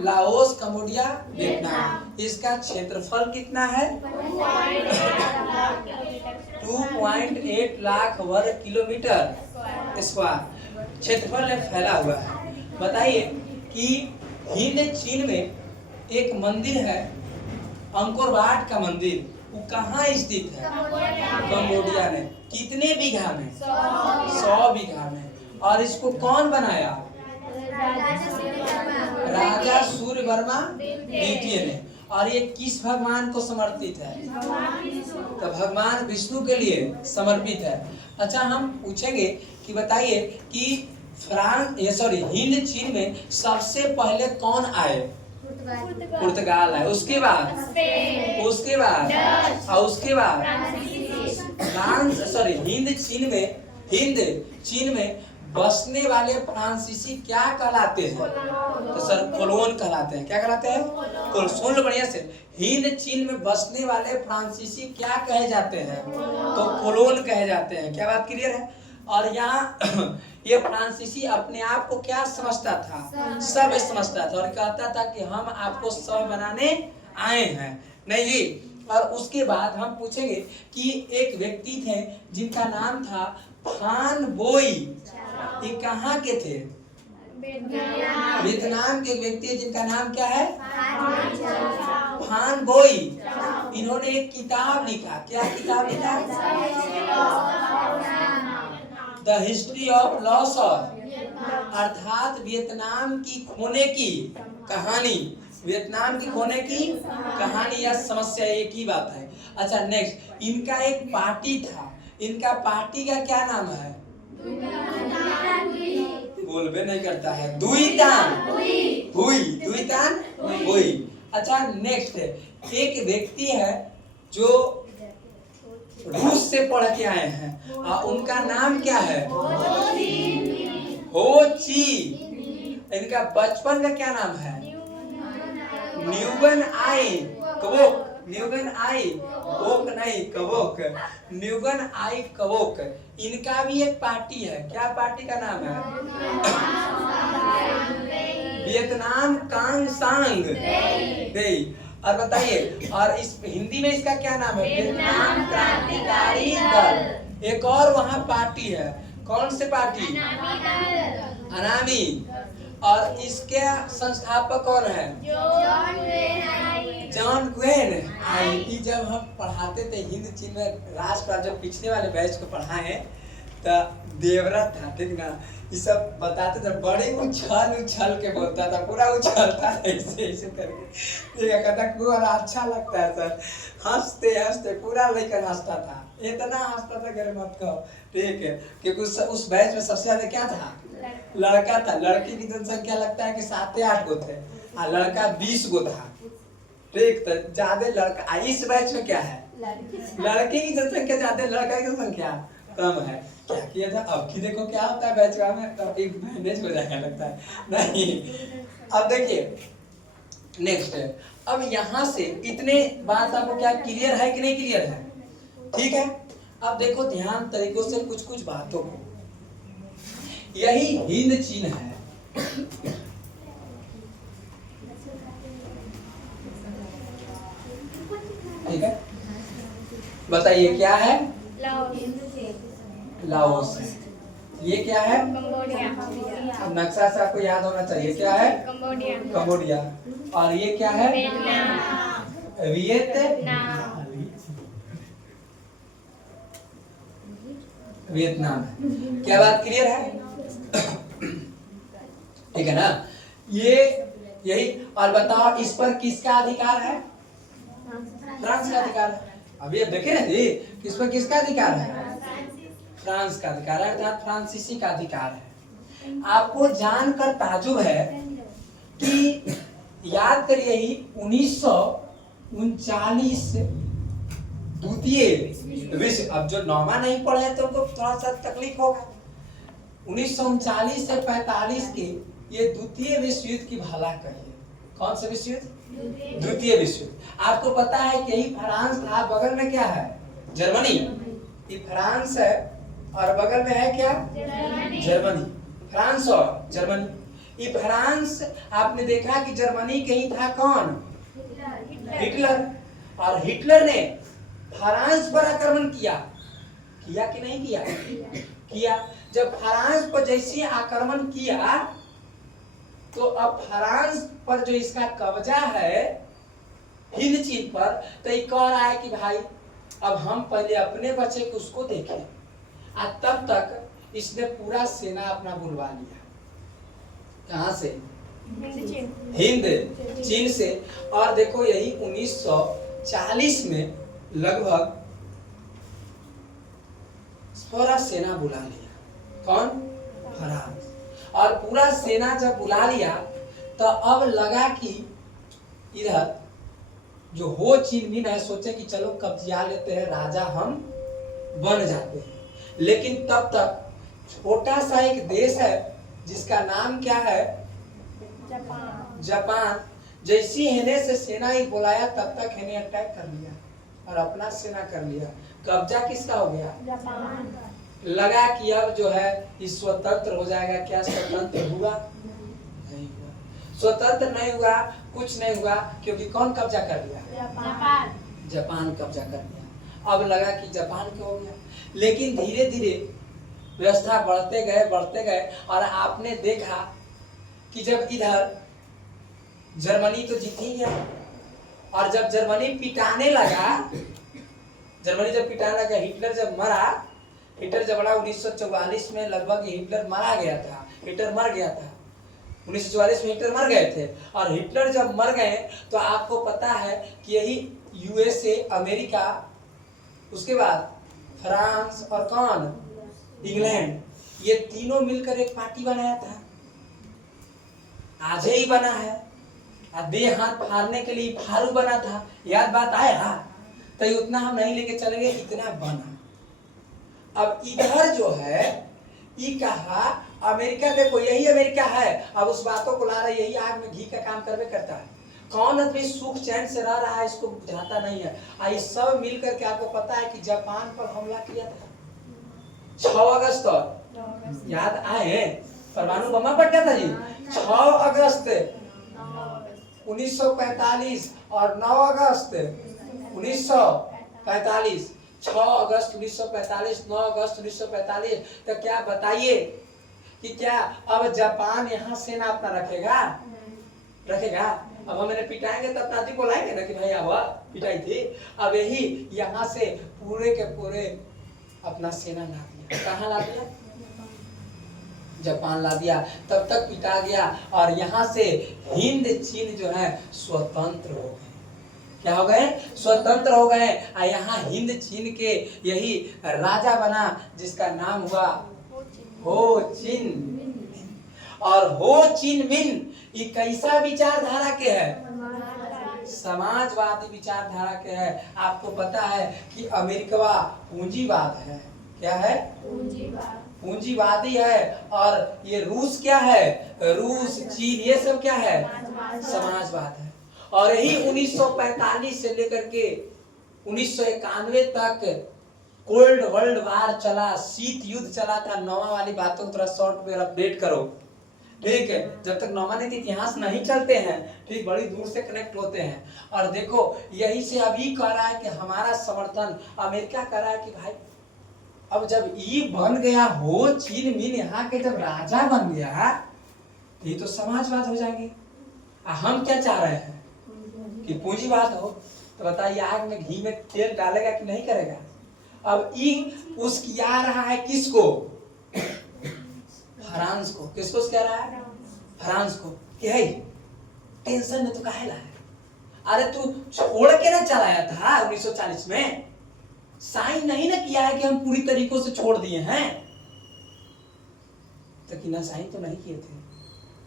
Laos, Cambodia, Vietnam. इसका क्षेत्रफल कितना है? 2.8 लाख वर्ग किलोमीटर स्क्वायर क्षेत्रफल में फैला हुआ है। बताइए कि हिंद चीन में एक मंदिर है अंकोर वाट का मंदिर, वो कहाँ स्थित है? कंबोडिया में। कितने बीघा में? 100 बीघा में। और इसको कौन बनाया? राजा सूर्य वर्मा द्वितीय ने। और ये किस भगवान को समर्पित है? तो भगवान विष्णु के लिए समर्पित है। अच्छा, हम पूछेंगे कि बताइए कि हिंद चीन में सबसे पहले कौन आए? पुर्तगाल आए, उसके बाद हिंद चीन में बसने वाले फ्रांसीसी क्या कहलाते हैं? तो सर कोलोन कहलाते हैं। क्या कहलाते हैं? सुन लो बढ़िया से, हिंद चीन में बसने वाले फ्रांसीसी क्या कहे जाते हैं? तो कोलोन कहे जाते हैं। क्या बात क्लियर है? और यहाँ ये फ्रांसीसी अपने आप को क्या समझता था? सब समझता था और कहता था कि हम आपको सब बनाने आए हैं। नहीं जी। और उसके बाद हम पूछेंगे कि एक व्यक्ति थे जिनका नाम था फान बोई। ये कहाँ के थे? वियतनाम के व्यक्ति है जिनका नाम क्या है? फान बोई। इन्होंने एक किताब लिखा। क्या किताब लिखा? द हिस्ट्री ऑफ लॉस, अर्थात वियतनाम की खोने की कहानी। वियतनाम की खोने की कहानी या समस्या एक ही बात है। अच्छा नेक्स्ट, इनका एक पार्टी था, इनका पार्टी का क्या नाम है? बोलबे नहीं करता है, दुईतान हुई, दुईतान हुई। अच्छा नेक्स्ट, एक व्यक्ति है जो रूस से पढ़ के आए हैं और उनका नाम क्या है? हो ची। इनका बचपन का क्या नाम है? न्यूगन आई कवोक, न्यूगन आई ओक नहीं कवोक, न्यूगन आई कवोक। इनका भी एक पार्टी है, क्या पार्टी का नाम है? वियतनाम कांग सांग दे। और बताइए, और इस हिंदी में इसका क्या नाम है? वियतनाम क्रांतिकारी दल। एक और वहां पार्टी है, कौन से पार्टी? अनामी। और इसके संस्थापक कौन है? जॉन ग्वेन आई। जब हम पढ़ाते थे हिंद चीन में राष्ट्र, जब पिछले वाले बैच को पढ़ाए तो देवव्रत था, ठीक ना, ये सब बताते थे, बड़े उछल के बोलता था, पूरा उछलता था ऐसे ऐसे करके, ठीक है, कहता पूरा अच्छा लगता है सर, हंसते हंसते पूरा लेकर हंसता था, इतना हंसता था घर मत कहो, ठीक है, क्योंकि उस बैच में सबसे ज्यादा क्या था? लड़का था। लड़की की जनसंख्या लगता है कि 7 या 8 गो थे, और लड़का 20 गो था, ठीक, तो ज्यादा लड़का। इस बैच में क्या है? लड़के की जनसंख्या ज्यादा, लड़का की संख्या कम है। क्या किया था? अब की देखो क्या होता है बैच में, तब एक मैनेज हो जाएगा लगता है नहीं। अब देखिए नेक्स्ट, अब यहाँ से इतने बात आपको क्या क्लियर है कि नहीं क्लियर है? ठीक है, अब देखो ध्यान तरीकों से कुछ कुछ बातों को, यही हिंद चीन है, ठीक है, बताइए क्या है? लाओस। ये क्या है? नक्शा से आपको याद होना चाहिए, क्या है? कंबोडिया। और ये क्या है? वियतनाम। क्या बात क्लियर है? ठीक है ना, ये यही। और बताओ इस पर किसका अधिकार है? फ्रांस का अधिकार है। अभी अब देखे ना जी, इस पर किसका अधिकार है? फ्रांस का अधिकार है, अर्थात फ्रांसीसी का अधिकार है। आपको जानकर ताजुब है कि याद करिए ही 1939 द्वितीय विश्व, अब जो नौमा नहीं पढ़े तो उनको थोड़ा सा तकलीफ होगा। 1939 से 45 के ये द्वितीय विश्व युद्ध की भला कहिए। कौन सा विश्व युद्ध? द्वितीय विश्व युद्ध। आपको पता है कि यही फ्रांस था, बगल में क्या है? जर्मनी। ये फ्रांस है और बगल में है क्या? जर्मनी। फ्रांस और जर्मनी। ये फ्रांस, आपने देखा कि जर्मनी के ही था कौन? हिटलर। और हिटलर ने फ्रांस पर आक्रमण किया, किया कि नहीं किया? किया। जब फ्रांस पर जैसे आक्रमण किया तो अब फ्रांस पर जो इसका कब्जा है हिंद चीन पर, तो ये कह रहा है कि भाई अब हम पहले अपने बच्चे को उसको देखें। और तब तक इसने पूरा सेना अपना बुलवा लिया। कहां से? हिंद चीन से। और देखो यही 1940 में लगभग पूरा सेना बुला लिया। कौन? फ्रांस। और पूरा सेना जब बुला लिया तो अब लगा कि इधर जो हो चीन मिन है, सोचे कि चलो कब्जा लेते हैं, राजा हम बन जाते हैं। लेकिन तब तक छोटा सा एक देश है जिसका नाम क्या है? जापान। जैसी हेने से सेना ही बुलाया तब तक हेने अटैक कर लिया और अपना सेना कर लिया। कब्जा किसका हो गया? जापान। लगा कि अब जो है इस स्वतंत्र हो जाएगा। क्या स्वतंत्र हुआ? नहीं हुआ। स्वतंत्र नहीं हुआ, कुछ नहीं हुआ, क्योंकि कौन कब्जा कर लिया? जापान। जापान कब्जा कर लिया। अब लगा कि जापान क्या हो गया। लेकिन धीरे धीरे व्यवस्था बढ़ते गए और आपने देखा कि जब इधर जर्मनी तो जीत ही गया, और जब जर्मनी पिटाने लगा, हिटलर जब मरा, हिटलर जब बड़ा 1944 में लगभग हिटलर मर गया था। 1944 में हिटलर मर गए थे। और हिटलर जब मर गए तो आपको पता है कि यही यूएसए, अमेरिका, उसके बाद फ्रांस और कौन, इंग्लैंड, ये तीनों मिलकर एक पार्टी बनाया था। आज ही बना है। दे हाथ फाड़ने के लिए फारू बना था, याद बात आया। तो उतना हम नहीं लेके चलेंगे, इतना बना। अब इधर जो है ये कहा अमेरिका, देखो यही अमेरिका है। अब उस बातों को ला रहा है, यही आग में घी का काम करवे करता है। कौन आदमी सुख चैन से रह रहा है इसको बुझाता नहीं है। ये सब मिलकर के आपको पता है कि जापान पर हमला किया था 6 अगस्त, याद आए, परमाणु बम फट गया था जी 6 अगस्त 1945 और 9 अगस्त 1945, 6 अगस्त 1945, 9 अगस्त 1945। तो क्या बताइए कि क्या अब जापान यहाँ सेना अपना रखेगा? अब हम इन्हें पिटाएंगे तो अपना को लाएंगे ना कि भाई अब पिटाई थी। अब यही यहाँ से पूरे के पूरे अपना सेना ला दिया। कहाँ ला दिया? जापान ला दिया। तब तक पिटा गया और यहाँ से हिंद चीन जो है स्वतंत्र हो गए। क्या हो गए? स्वतंत्र हो गए। यहाँ हिंद चीन के यही राजा बना जिसका नाम हुआ हो चिन मिन। और हो चिन मिन ये कैसा विचारधारा के है? समाजवादी विचारधारा के है। आपको पता है कि अमेरिका पूंजीवाद है। क्या है? पूंजीवादी है। और ये रूस क्या है? रूस, चीन, ये सब क्या है? समाजवाद है। और यही 1945 से लेकर के 1991 तक कोल्ड वर्ल्ड वार चला, शीत युद्ध चला था। नौवा वाली बातों को थोड़ा शॉर्ट में अपडेट करो, ठीक है? जब तक नौवा नहीं इतिहास नहीं चलते हैं, ठीक, बड़ी दूर से कनेक्ट होते हैं। और देखो यही से अभी कह रहा है कि हमारा समर्थन, अमेरिका कह रहा है कि भाई अब जब ये बन गया हो चीन मिन, यहाँ के जब राजा बन गया तो ये तो समाजवाद हो जाएंगे। हम क्या चाह रहे हैं कि पूंजीवाद हो। तो बताइए आग में घी में तेल डालेगा कि नहीं करेगा? अब ये उसकी आ रहा है किसको? फ्रांस को। किसको कह रहा है? फ्रांस को। कि है टेंशन में तो काहे है? अरे तू छोड़ के ना चलाया था 1940 में, साइन नहीं ना किया है कि हम पूरी तरीकों से छोड़ दिए हैं। तो कि ना साइन तो नहीं किए थे,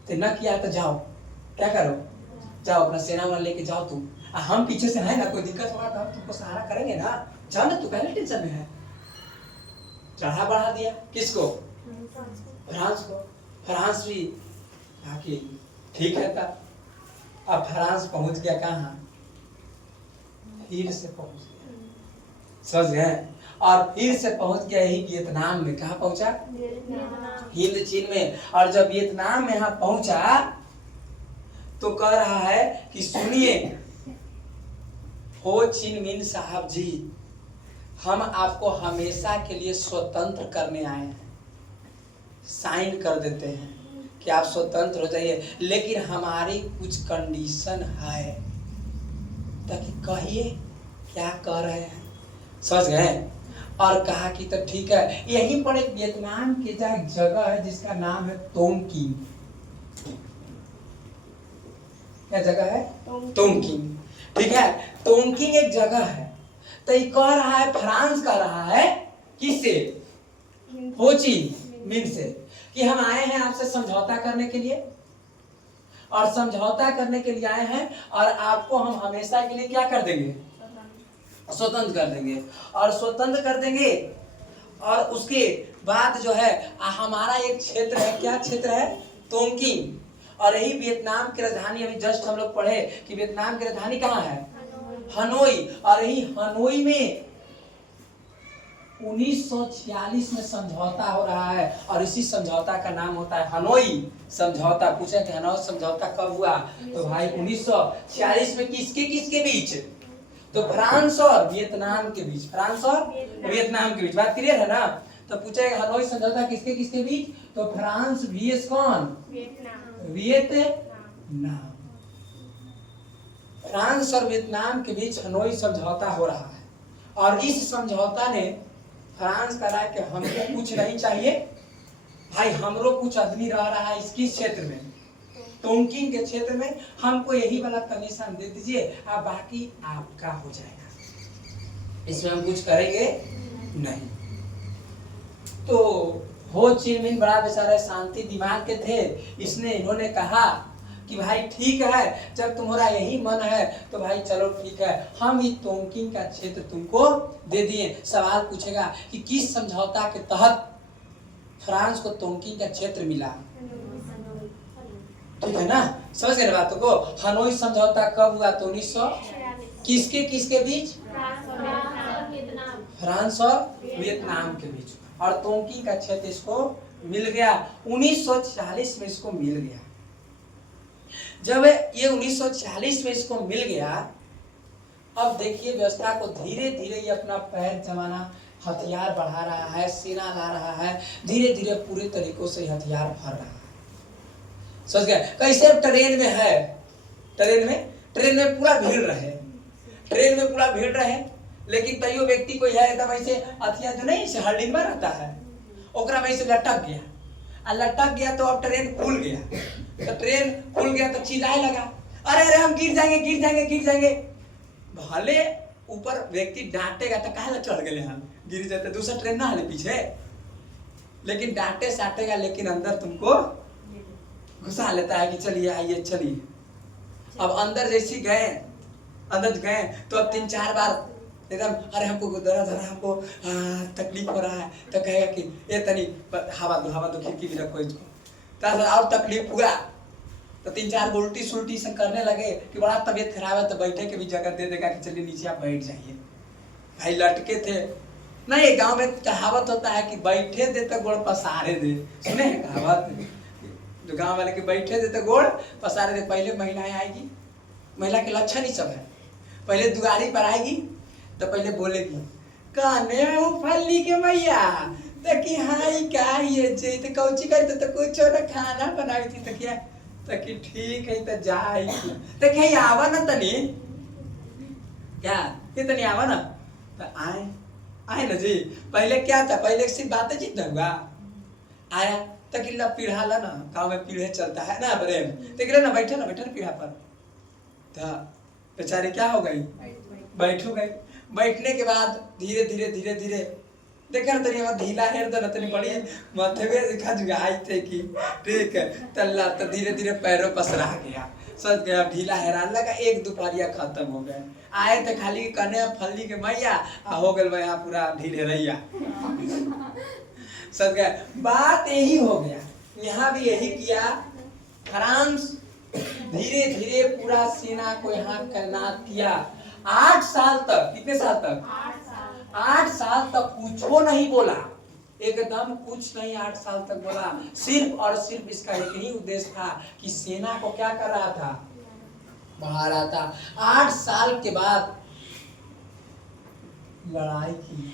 तो ना किया तो जाओ, क्या करो, जाओ अपना सेना वाला लेके जाओ तुम। हम पीछे से है ना, कोई दिक्कत होगा तो हम तुमको सहारा करेंगे ना। जाओ ना, तू पहले टेंशन में है। चढ़ा बढ़ा दिया किसको? फ्रांस को। फ्रांस भी आके ठीक है था। अब फ्रांस पहुंच गया कहाँ? फिर से पहुंच गया, समझ गए? और फिर से पहुंच गया ही वियतनाम में। कहाँ पहुंचा? हिंद चीन में। और जब वियतनाम में यहाँ पहुंचा तो कह रहा है कि सुनिए हो चिन मिन साहब जी, हम आपको हमेशा के लिए स्वतंत्र करने आए हैं। साइन कर देते हैं कि आप स्वतंत्र हो जाइए, लेकिन हमारी कुछ कंडीशन है। ताकि कहिए क्या कह रहे हैं, समझ गए? और कहा कि तो ठीक है। यहीं पर एक वियतनाम की एक जगह है जिसका नाम है तोंगकिंग। क्या जगह है? तोंगकिंग, ठीक है? तोंगकिंग एक जगह है। तो ये कह रहा है, फ्रांस कह रहा है किससे? हो ची मिन से, कि हम आए हैं आपसे समझौता करने के लिए, और समझौता करने के लिए आए हैं, और आपको हम हमेशा के लिए क्या कर देंगे? स्वतंत्र कर देंगे। और स्वतंत्र कर देंगे। और उसके बाद जो है हमारा एक क्षेत्र है, क्या क्षेत्र है? तोंगकिंग। और यही वियतनाम की राजधानी, अभी जस्ट हम लोग पढ़े कि वियतनाम की राजधानी कहाँ है? हनोई। और यही हनोई में 1946 में समझौता हो रहा है, और इसी समझौता का नाम होता है हनोई समझौता। पूछे कि हनोई समझौता कब हुआ? तो भाई 1946 में। किसके बीच? तो फ्रांस और वियतनाम के बीच। फ्रांस और वियतनाम के बीच। बात क्लियर है ना? तो पूछे हनोई समझौता किसके बीच? तो फ्रांस vs कौन? वियतनाम। फ्रांस और वियतनाम के बीच हनोई समझौता हो रहा है। और इस समझौता ने फ्रांस कह रहा है कि हमको कुछ नहीं चाहिए भाई, हमरो कुछ आदमी रह रहा है इसकी क्षेत्र में, टोंकिंग के क्षेत्र में हमको यही वाला कमीशन दे दीजिए, अब बाकी आपका हो जाएगा, इसमें हम कुछ करेंगे नहीं। तो हो चिनमिन बड़ा बेचारा शांति दिमाग के थे, इन्होंने कहा कि भाई ठीक है, जब तुम्हारा यही मन है तो भाई चलो ठीक है, हम ही टोंकिंग का क्षेत्र तुमको दे दिए। सवाल पूछेगा कि किस समझौता के तहत फ्रांस को टोंकिंग का क्षेत्र मिला, ठीक है ना, समझ गए बातों को। हनोई समझौता कब हुआ? तो 1900 किसके बीच? फ्रांस और वियतनाम के बीच, और टोंकिंग का क्षेत्र इसको मिल गया 1940 में, इसको मिल गया। जब ये 1940 में इसको मिल गया, अब देखिए व्यवस्था को धीरे धीरे ये अपना पैर जमाना, हथियार बढ़ा रहा है, सेना ला रहा है, धीरे धीरे पूरे तरीकों से हथियार भर रहा है। समझ गए कैसे? ट्रेन में है, ट्रेन में पूरा भीड़ रहे, लेकिन तैयो व्यक्ति कोई है एकदम ऐसे हथियार जो नहीं हर्डिंग में रहता है, ओकरा में ऐसे लटक गया तो अब ट्रेन खुल गया, तो चिल्लाए लगा, अरे हम गिर जाएंगे। भले ऊपर व्यक्ति डांटेगा तो काहे चढ़ गए हम, गिर जाते दूसरा ट्रेन ना हले पीछे, लेकिन डांटे साटेगा, लेकिन अंदर तुमको घुसा लेता है कि चलिए आइए चलिए। अब अंदर जैसी गए तो अब 3-4 बार एकदम, अरे हमको हमको तकलीफ हो रहा है, तो कहेगा कि ये तनी हवा दो खिड़की भी रखो इसको, तो और तकलीफ हुआ तो 3-4 उल्टी सुल्टी से करने लगे कि बड़ा तबीयत खराब है, तो बैठे के भी जगह दे देगा कि चलिए नीचे आप बैठ जाइए। भाई लटके थे नहीं, गांव में कहावत होता है कि बैठे दे तो गोड़ पसारे दे, सुने हैं कहावत, जो गांव वाले के बैठे दे तो गोड़ पसारे दे। पहले महिलाएं आएगी, महिला के लक्षण ही सब है, पहले दुआरी पर आएगी तो पहले बोलेगी काने फल्ली के मैया, तो कि हाई क्या ये जे तो कौची करते, तो कुछ ना खाना बनाई थी, तो क्या, तो कि ठीक है तो जाई, तो क्या आवा ना तनी, क्या ये तनी आवा ना, तो आए ना जी। पहले क्या था, पहले सिर्फ बातें जीत हुआ, आया तो कि पीढ़ा ला ना, गाँव में पीढ़े चलता है ना प्रेम, तो ना बैठे ना पीढ़ा पर, तो बेचारे क्या हो गई, बैठो गई। बैठने के बाद धीरे धीरे देखा ना तनी ढीला हेर दो ना, तनी बड़ी मथवे दिखा जुगाई थे कि ठीक है, तल्ला तो धीरे धीरे पैरों पसरा गया, सच गया, ढीला हैरान लगा, एक दोपहरिया खत्म हो गए। आए तो खाली कने फल्ली के मैया, हो गल यहाँ पूरा ढीले रैया, सच गया। बात यही हो गया, यहाँ भी यही किया। फ्रांस धीरे धीरे पूरा सेना को यहाँ तैनात किया। 8 साल तक, कितने साल तक? 8 साल तक कुछ नहीं बोला, एकदम कुछ नहीं 8 साल तक बोला। सिर्फ और सिर्फ इसका एक ही उद्देश्य था कि सेना को क्या कर रहा था, बढ़ा रहा था। 8 साल के बाद लड़ाई की।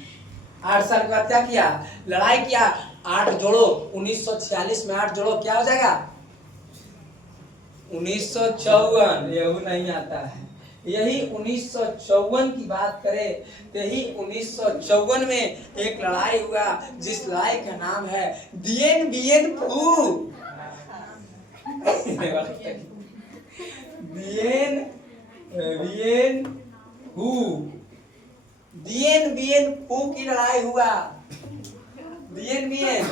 8 साल के बाद क्या किया? लड़ाई किया। 8 जोड़ो 1946 में 8 जोड़ो क्या हो जाएगा? 1954। यही नहीं आता है, यही 1954 की बात करें तो यही 1954 में एक लड़ाई हुआ, जिस लड़ाई का नाम है दिएन बिएन फू। दिएन बिएन फू, दिएन बिएन फू की लड़ाई हुआ। दिएन बिएन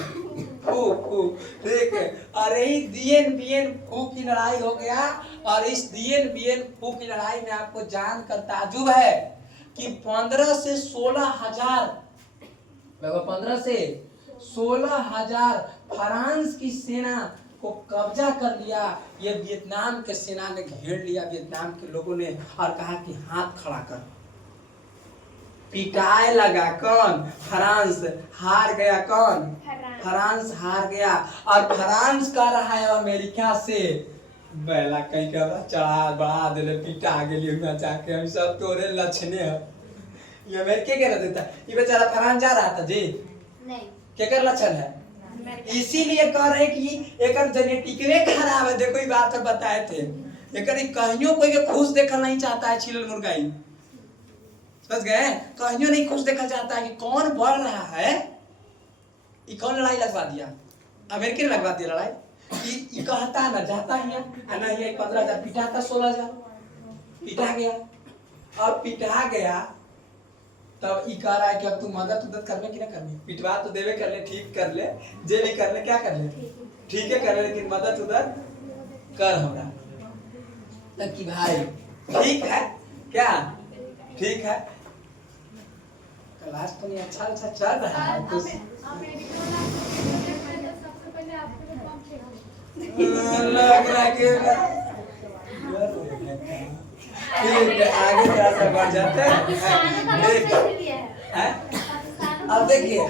फू, ठीक है। और यही दिएन बिएन फू की लड़ाई हो गया। और इस दिएन बिएन फू की लड़ाई में आपको जानकर ताजुब है कि 15 से 16 हजार, 15 से 16 हजार फ्रांस की सेना को कब्जा कर लिया। ये वियतनाम के सेना ने घेर लिया, वियतनाम के लोगों ने, और कहा कि हाथ खड़ा कर। पिटाए लगा कौन? फ्रांस। हार गया कौन? फ्रांस हार गया। और फ्रांस कह रहा है अमेरिका से बैला कहीं का चढ़ा बढ़ा दे, पिटा गेली जाके, हम सब तोरे लक्षणे है। ये अमेरिका के देता, ये बेचारा फ्रांस जा रहा था जी, नहीं केकर लक्षण है, इसीलिए कह रहे कि एकर जेनेटिक में खराब है। देखो ये बात तो बताए थे, एकर कहियो कोई के खुश देखना नहीं चाहता है, छिलल मुर्गाई, समझ गए? कहियो नहीं खुश देखा चाहता है कि कौन बढ़ रहा है। ये कौन लड़ाई लगवा दिया? अमेरिका ने लगवा दिया लड़ाई। कि कहता ना जाता ही है ना, ये 15,000 पिटाता 16,000 पिटा गया। अब पिटा गया तब ई कह रहा है कि अब तू मदद करने की ना करनी, पिटवा तो देवे कर ले, ठीक कर ले, जे भी कर ले, क्या कर ले, ठीक है कर ले, लेकिन मदद कर हमरा। तब कि भाई ठीक है क्या, ठीक है क्लास तो नहीं अच्छा चल रहा है कुछ लग रहा है कि ठीक है आगे थोड़ा सा बढ़ जाते हैं। अब देखिए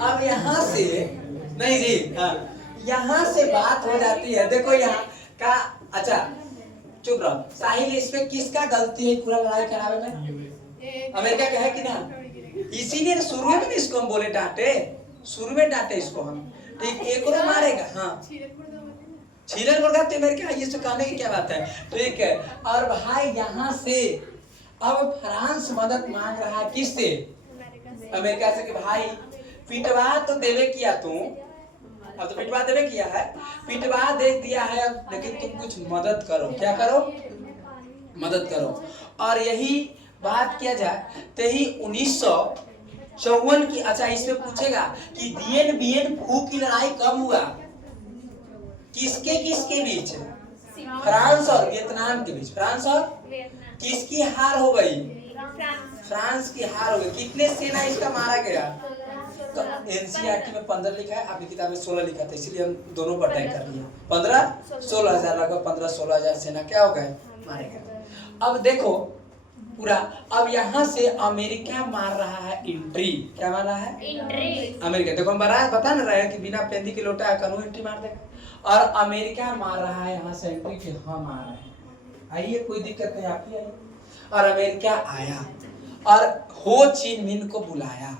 अब यहाँ से नहीं जी, हाँ यहाँ से बात हो जाती है। देखो यहाँ का, अच्छा चुप रहो, साहिल इसमें किसका गलती है पूरा लड़ाई करावे में? अमेरिका का है कि ना? इसीलिए शुरू में इसको हम बोले डांटे, शुरू में डांटे इसको हम, ठीक एक और मारेगा। हाँ छीलन मुर्गा तो अमेरिका ये से कहने की क्या बात है, ठीक है। और भाई यहाँ से अब फ्रांस मदद मांग रहा है किससे? अमेरिका से कि भाई पिटवा तो देवे किया तू, अब तो पिटवा देवे किया है, पिटवा दे दिया है, लेकिन तुम कुछ मदद करो, क्या करो, मदद करो। और यही बात किया जाए तो ही 1954 की, अच्छा इसमें पूछेगा कि दिएन बिएन फू की लड़ाई कब हुआ, किसके किसके बीच? फ्रांस और वियतनाम के बीच। फ्रांस और किसकी हार हो गई? फ्रांस की हार हो गई। कितने सेना इसका मारा गया? तो एनसीईआरटी में 15 लिखा है, आपकी किताब में 16 लिखा था, इसलिए हम दोनों पर टाइप कर लिए। 15-16,000 लगभग 15-16,000 सेना क्या हो गए, मारे गए। अब देखो पूरा, अब यहाँ से अमेरिका मार रहा है एंट्री, क्या मार रहा है? एंट्री। अमेरिका देखो हम बता ना रहे हैं कि बिना पेंदी के लोटा कानून एंट्री मार देगा, और अमेरिका मार रहा है यहाँ से एंट्री कि हम आ रहे हैं, आइए कोई दिक्कत नहीं, आप ही आइए। और अमेरिका आया और हो ची मिन को बुलाया,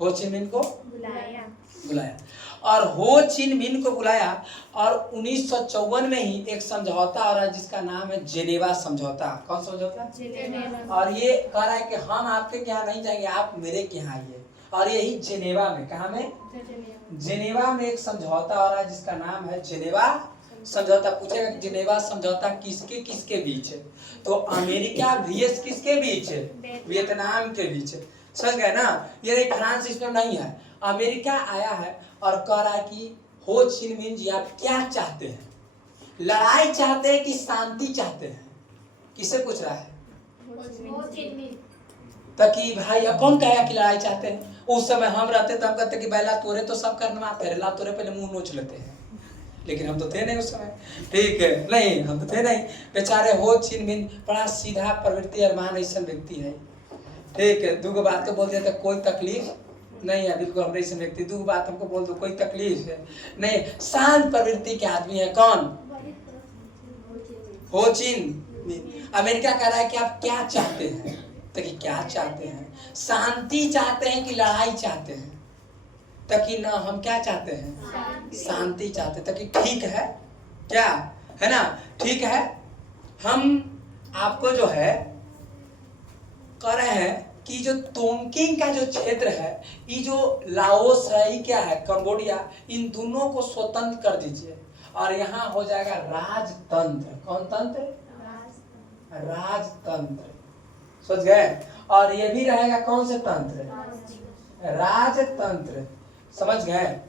हो ची मिन को बुलाया और हो ची मिन को बुलाया। और 1954 में ही एक समझौता हो रहा है जिसका नाम है जेनेवा समझौता। कौन समझौता? जेनेवा। और ये कह रहा है कि हम आपके यहाँ नहीं जाएंगे, आप मेरे के यहाँ आइए। और यही जेनेवा में, कहाँ में? जेनेवा में एक समझौता हो रहा है जिसका नाम है जेनेवा समझौता। पूछेगा कि जेनेवा समझौता किसके किसके बीच है, तो अमेरिका vs किसके बीच है? वियतनाम के बीच है। समझ गए ना? ये फ्रांस इसमें नहीं है, अमेरिका आया है और कह रहा है कि हो ची मिन जी आप क्या चाहते हैं, लड़ाई चाहते हैं कि शांति चाहते हैं? किसे पूछ रहा है? ताकि भाई अब कौन कहेगा कि लड़ाई चाहते हैं? उस समय हम रहते तो हम कहते कि बैला तोरे तो सब करना पहले, ला तोरे पहले मुंह नोच लेते हैं, लेकिन हम तो थे नहीं उस समय, ठीक है नहीं हम तो थे नहीं। बेचारे हो ची मिन बड़ा सीधा प्रवृत्ति अरमान ऐसा व्यक्ति है, ठीक है। दो बात को बोल दिया तो कोई तकलीफ नहीं है, बिल्कुल हम ऐसे व्यक्ति, दो बात हमको बोल दो कोई तकलीफ है नहीं, शांत प्रवृत्ति के आदमी है। कौन? हो ची मिन। अमेरिका कह रहा है कि आप क्या चाहते हैं, तो कि क्या चाहते हैं, शांति चाहते हैं कि लड़ाई चाहते हैं? ताकि ना हम क्या चाहते हैं, शांति चाहते, ताकि ठीक है क्या है ना, ठीक है। हम आपको जो है कह रहे हैं कि जो तोंगकिंग का जो क्षेत्र है, ये जो लाओस है, ये क्या है, कंबोडिया, इन दोनों को स्वतंत्र कर दीजिए और यहाँ हो जाएगा राजतंत्र। कौन तंत्र? राजतंत्र। सोच गए? और ये भी रहेगा कौन से तंत्र? राजतंत्र। समझ गए?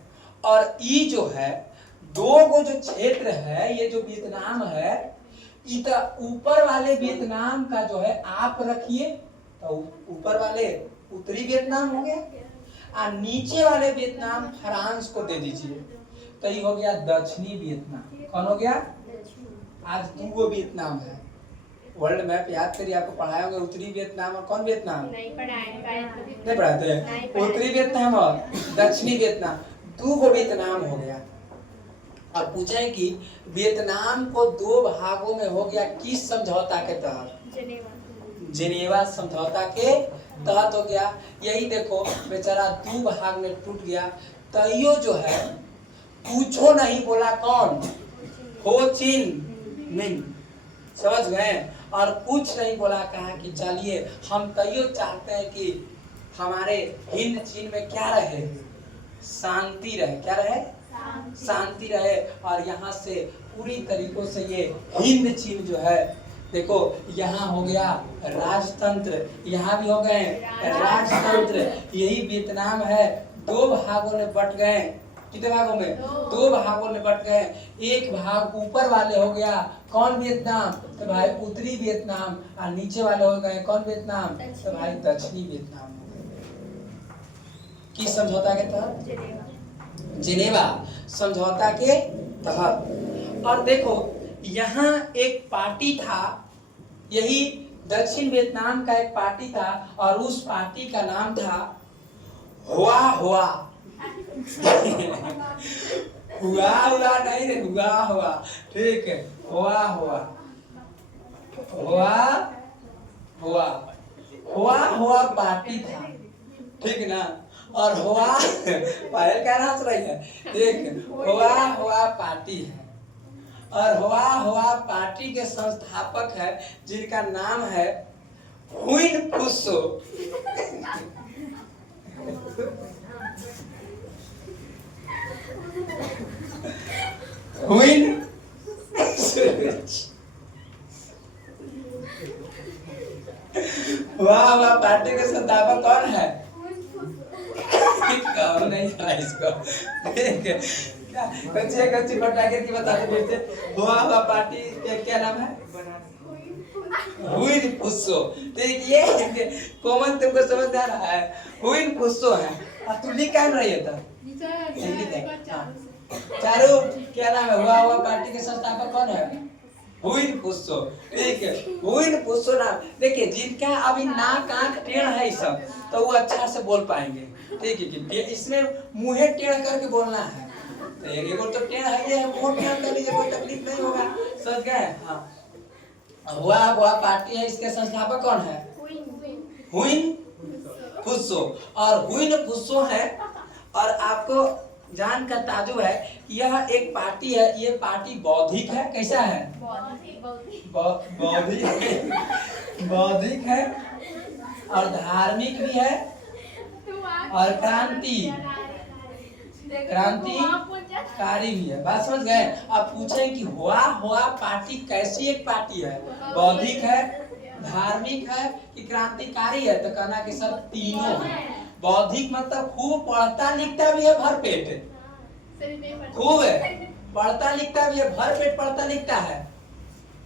और ये जो है दो को जो क्षेत्र है, ये जो वियतनाम है, ऊपर वाले वियतनाम का जो है आप रखिए, तो ऊपर वाले उत्तरी वियतनाम हो गया, और नीचे वाले वियतनाम फ्रांस को दे दीजिए, तो ये हो गया दक्षिणी वियतनाम। कौन हो गया? आज दो वियतनाम है। वर्ल्ड मैप याद करिए, आपको पढ़ाए होंगे उत्तरी वियतनाम और कौन वियतनाम? नहीं पढ़ाते हैं। उत्तरी वियतनाम और दक्षिणी वियतनाम, दो वियतनाम हो गया। और पूछे कि वियतनाम को दो भागों में हो गया किस समझौता के तहत? जेनेवा समझौता के तहत हो गया। यही देखो बेचारा दो भाग में टूट गया, तैयो जो है पूछो नहीं बोला कौन? हो ची मिन। समझ गए? और कुछ नहीं बोला, कहा कि चलिए हम तैयो चाहते हैं कि हमारे हिंद चीन में क्या रहे, शांति रहे। क्या रहे? शांति रहे। और यहाँ से पूरी तरीकों से ये हिंद चीन जो है, देखो यहाँ हो गया राजतंत्र, यहाँ भी हो गए राजतंत्र। यही वियतनाम है, 2 भागों में बट गए। कितने भागों में? 2 भागों में बट गए। एक भाग ऊपर वाले हो गया कौन? वियतनाम। तो भाई उत्तरी वियतनाम। और नीचे वाले हो गए कौन? वियतनाम। तो भाई दक्षिणी वियतनाम। किस समझौता के तहत? जिनेवा समझौता के तहत। और देखो यहाँ एक पार्टी था, यही दक्षिण वियतनाम का एक पार्टी था, और उस पार्टी का नाम था हुआ हुआ। हुआ हुआ नहीं रे, हुआ हुआ, ठीक है, हुआ हुआ, हुआ हुआ, हुआ हुआ पार्टी था, ठीक ना। और हुआ पायल क्या नाच रही है, ठीक, हुआ हुआ पार्टी है। और हुआ हुआ पार्टी के संस्थापक है जिनका नाम है हुइन फुसो। हुइन वाह वाह, पार्टी के संस्थापक कौन है? कौन नहीं था इसको, कच्ची पटाखे की बता दो फिर से। हुआ हुआ पार्टी के क्या नाम है? हुइन फुसो। ठीक, ये कॉमन तुमको समझ आ रहा है, हुइन फुसो है। और तू लिख क्या रही है था? चारू क्या नाम है? हुआ हुआ पार्टी के संस्थापक कौन है? हुइन फुसो। ठीक है, हुइन फुसो नाम। देखिए जिनका अभी नाक आंख टेढ़ है सब, तो वो अच्छा से बोल पाएंगे। ठीक है, कि इसमें मुंह टेढ़ करके बोलना है। तो एक तो टेढ़ है, ये मुंह टेढ़ कर लीजिए, कोई तकलीफ नहीं होगा। समझ गए? हाँ, हुआ हुआ पार्टी है, इसके संस्थापक कौन है? हुइन फुसो। और हुइन फुसो है। और आपको जान का ताजुब है, यह एक पार्टी है, ये पार्टी बौद्धिक है। कैसा है? बौद्धिक है और धार्मिक भी है और क्रांतिकारी भी है। बात समझ गए? आप पूछें कि हुआ हुआ पार्टी कैसी एक पार्टी है, बौद्धिक है, धार्मिक है कि क्रांतिकारी है, तो कहना कि सर तीनों है। बौद्धिक मतलब खूब पढ़ता लिखता भी है, भर पेट, खूब है पढ़ता लिखता भी है, भर पेट पढ़ता लिखता है।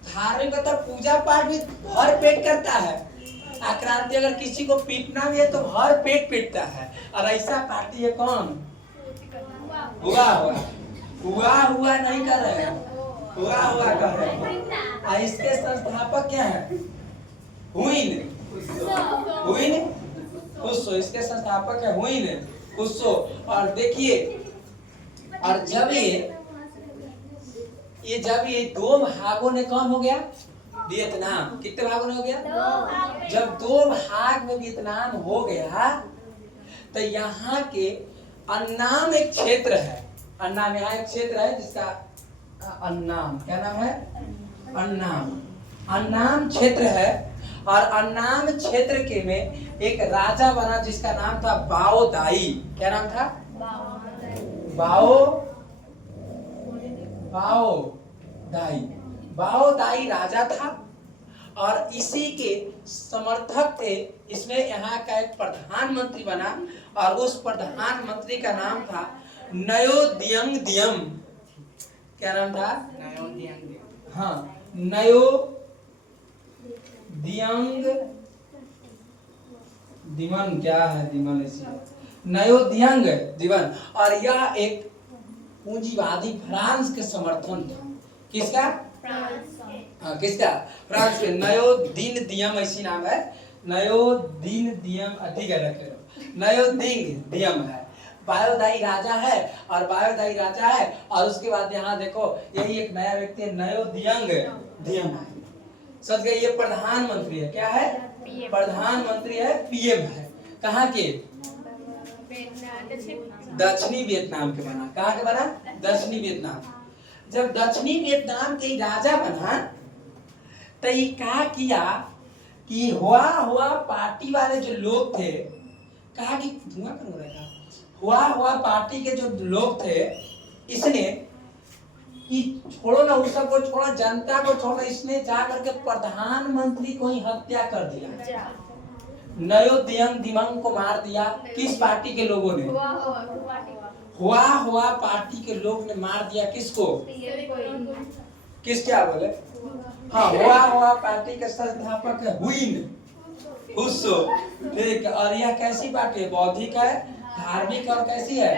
धार्मिक मतलब पूजा पाठ भी भर पेट करता है। क्रांति अगर किसी को पीटना भी है तो भर पेट पीटता है। और ऐसा पार्टी है कौन? हुआ हुआ। हुआ हुआ नहीं कर रहे हैं, हुआ हुआ कर रहे हैं। और इसके संस्थापक क्या है? हुइन फुसो। इसके संस्थापक है हुइन फुसो। और देखिए, और जब ये 2 भागों में कौन हो गया? वियतनाम। कितने भागों में हो गया? 2। जब 2 भाग में वियतनाम हो गया, तो यहाँ के अन्नाम एक क्षेत्र है। अन्नाम यहाँ एक क्षेत्र है जिसका अन्नाम, क्या नाम है? अन्नाम क्षेत्र है। और अन्नाम क्षेत्र के में एक राजा बना जिसका नाम था बाओ दाई। क्या नाम था? बाओ दाई राजा था। और इसी के समर्थक थे। इसमें यहाँ का एक प्रधानमंत्री बना, और उस प्रधानमंत्री का नाम था नयो दियंग दियम। क्या नाम था? हाँ, नयो दियंग दिमन। क्या है दिमन? नयो दियंग दिमन। और यह एक पूंजीवादी फ्रांस के समर्थन था। किसका? हाँ, किसका? फ्रांस के। नयो दिन दियम ऐसी नाम है, नयो दिन दियम। ठीक है, रख लो, नयो दिन दियम है। बायोदाई राजा है, और बायोदाई राजा है। और उसके बाद यहाँ देखो, यही एक नया व्यक्ति है, नयो दियंग दियम है। समझ गए? ये प्रधानमंत्री है। क्या है? प्रधानमंत्री है, पीएम है। कहाँ के? दक्षिणी वियतनाम के बना। कहाँ के बना? दक्षिणी वियतनाम। जब दक्षिणी वियतनाम के राजा बना, तो ये क्या किया कि हुआ पार्टी वाले जो लोग थे, कहा कि धुआं क्यों हो रहा था? हुआ पार्टी के जो लोग थे, इसने कि छोड़ो ना उस सबको, छोड़ो जनता को, छोड़ो, इसने जा करके प्रधानमंत्री को ही हत्या कर दिया। नयो दिमंग को मार दिया। किस पार्टी के लोगों ने? हुआ पार्टी के लोग ने मार दिया। किसको? किस क्या बोले? हाँ, हुआ पार्टी के संस्थापक है हुस्सो। ठीक है। और यह कैसी पार्टी है? बौद्धिक है, धार्मिक और कैसी है?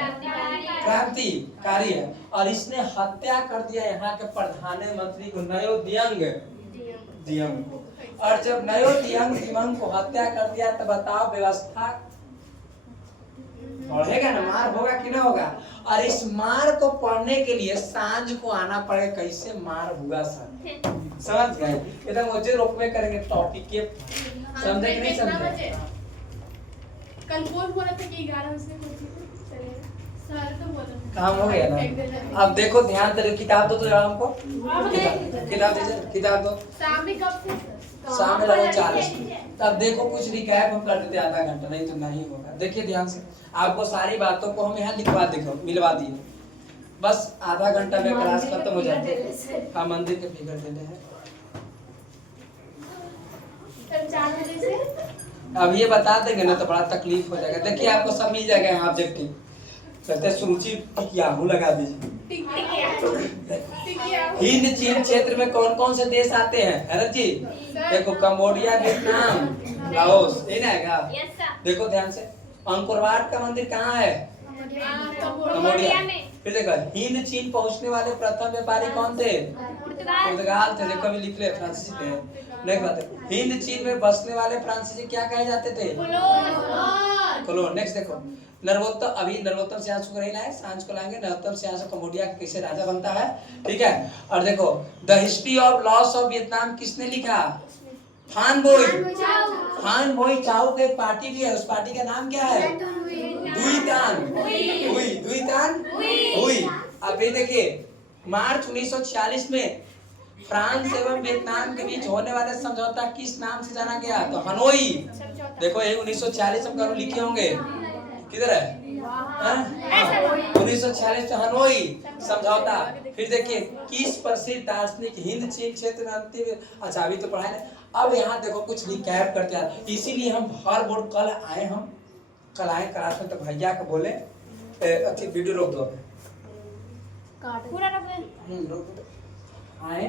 क्रांतिकारी है। और इसने हत्या कर दिया यहाँ के प्रधानमंत्री को, नयो दियंग को। और जब नयो दिमंग को हत्या कर दिया तो बताओ व्यवस्था बढ़ेगा ना, मार होगा कि ना होगा? और इस मार को पढ़ने के लिए सांझ को आना पड़ेगा। कैसे मार हुआ सर, समझ गए? ये तो मुझे रोकवे करेंगे टॉपिक के, समझे कि नहीं समझे? कल कौन बोला था कि 11 बजे सर तो बोला था। काम हो गया ना? अब देखो ध्यान दे, किताब दो तो जरा हमको, किताब दीजिए, किताब दो। शाम में कब से? शाम में लगभग 4 बजे। तब देखो कुछ रिकैप हम कर देते आधा घंटा, नहीं तो नहीं होगा। देखिए ध्यान से, आपको सारी बातों को हम यहाँ लिखवा देखो, मिलवा दिए, बस आधा घंटा में क्लास खत्म हो जाती है। हाँ, मंदिर के फिगर देने हैं। 4 बजे से अब ये बता देंगे ना तो बड़ा तकलीफ हो जाएगा। देखिए आपको सब मिल जाएगा यहाँ ऑब्जेक्टिव। कहते हैं सूची टिकियाहू लगा दीजिए। हिंद चीन क्षेत्र में कौन कौन से देश आते हैं? हरत जी देखो, कंबोडिया, वियतनाम, लाओस, यही ना आएगा? देखो ध्यान से, अंकोरवाट का मंदिर कहाँ है? कंबोडिया में। फिर देखो, हिंद चीन पहुंचने वाले प्रथम व्यापारी कौन थे? पुर्तगाल थे। देखो अभी लिख ले, फ्रांसीसी थे। नेक्स्ट बात है, हिंद चीन में बसने वाले फ्रांसीसी क्या कहे जाते थे? कोलोन। नेक्स्ट देखो, नरोत्तम, अभी नरोत्तम सिंह को नहीं लाए, सांझ को लाएंगे। नरोत्तम सिंह कंबोडिया का कैसे राजा बनता है, ठीक है? और देखो, the history of loss of Vietnam किसने लिखा? फान बोई चाओ के पार्टी भी है, उस पार्टी का नाम क्या है? दुईतान हुई। अभी देखिए, मार्च 1946 में फ्रांस एवं वियतनाम के बीच होने वाला समझौता किस नाम से जाना गया? तो हनोई। देखो ये 1946 में करो लिखे होंगे, किधर है? 1946 में हनोई समझौता। फिर देखिए, किस प्रसिद्ध दार्शनिक हिंद चीन क्षेत्र में अंतिम, अच्छा अभी तो पढ़ाए ना। अब यहाँ देखो कुछ रिकैप करते हैं, इसीलिए हम हर बोर्ड कल आए क्लास में, तो भैया को बोले अच्छी वीडियो रोक दो, पूरा रोक दे। आए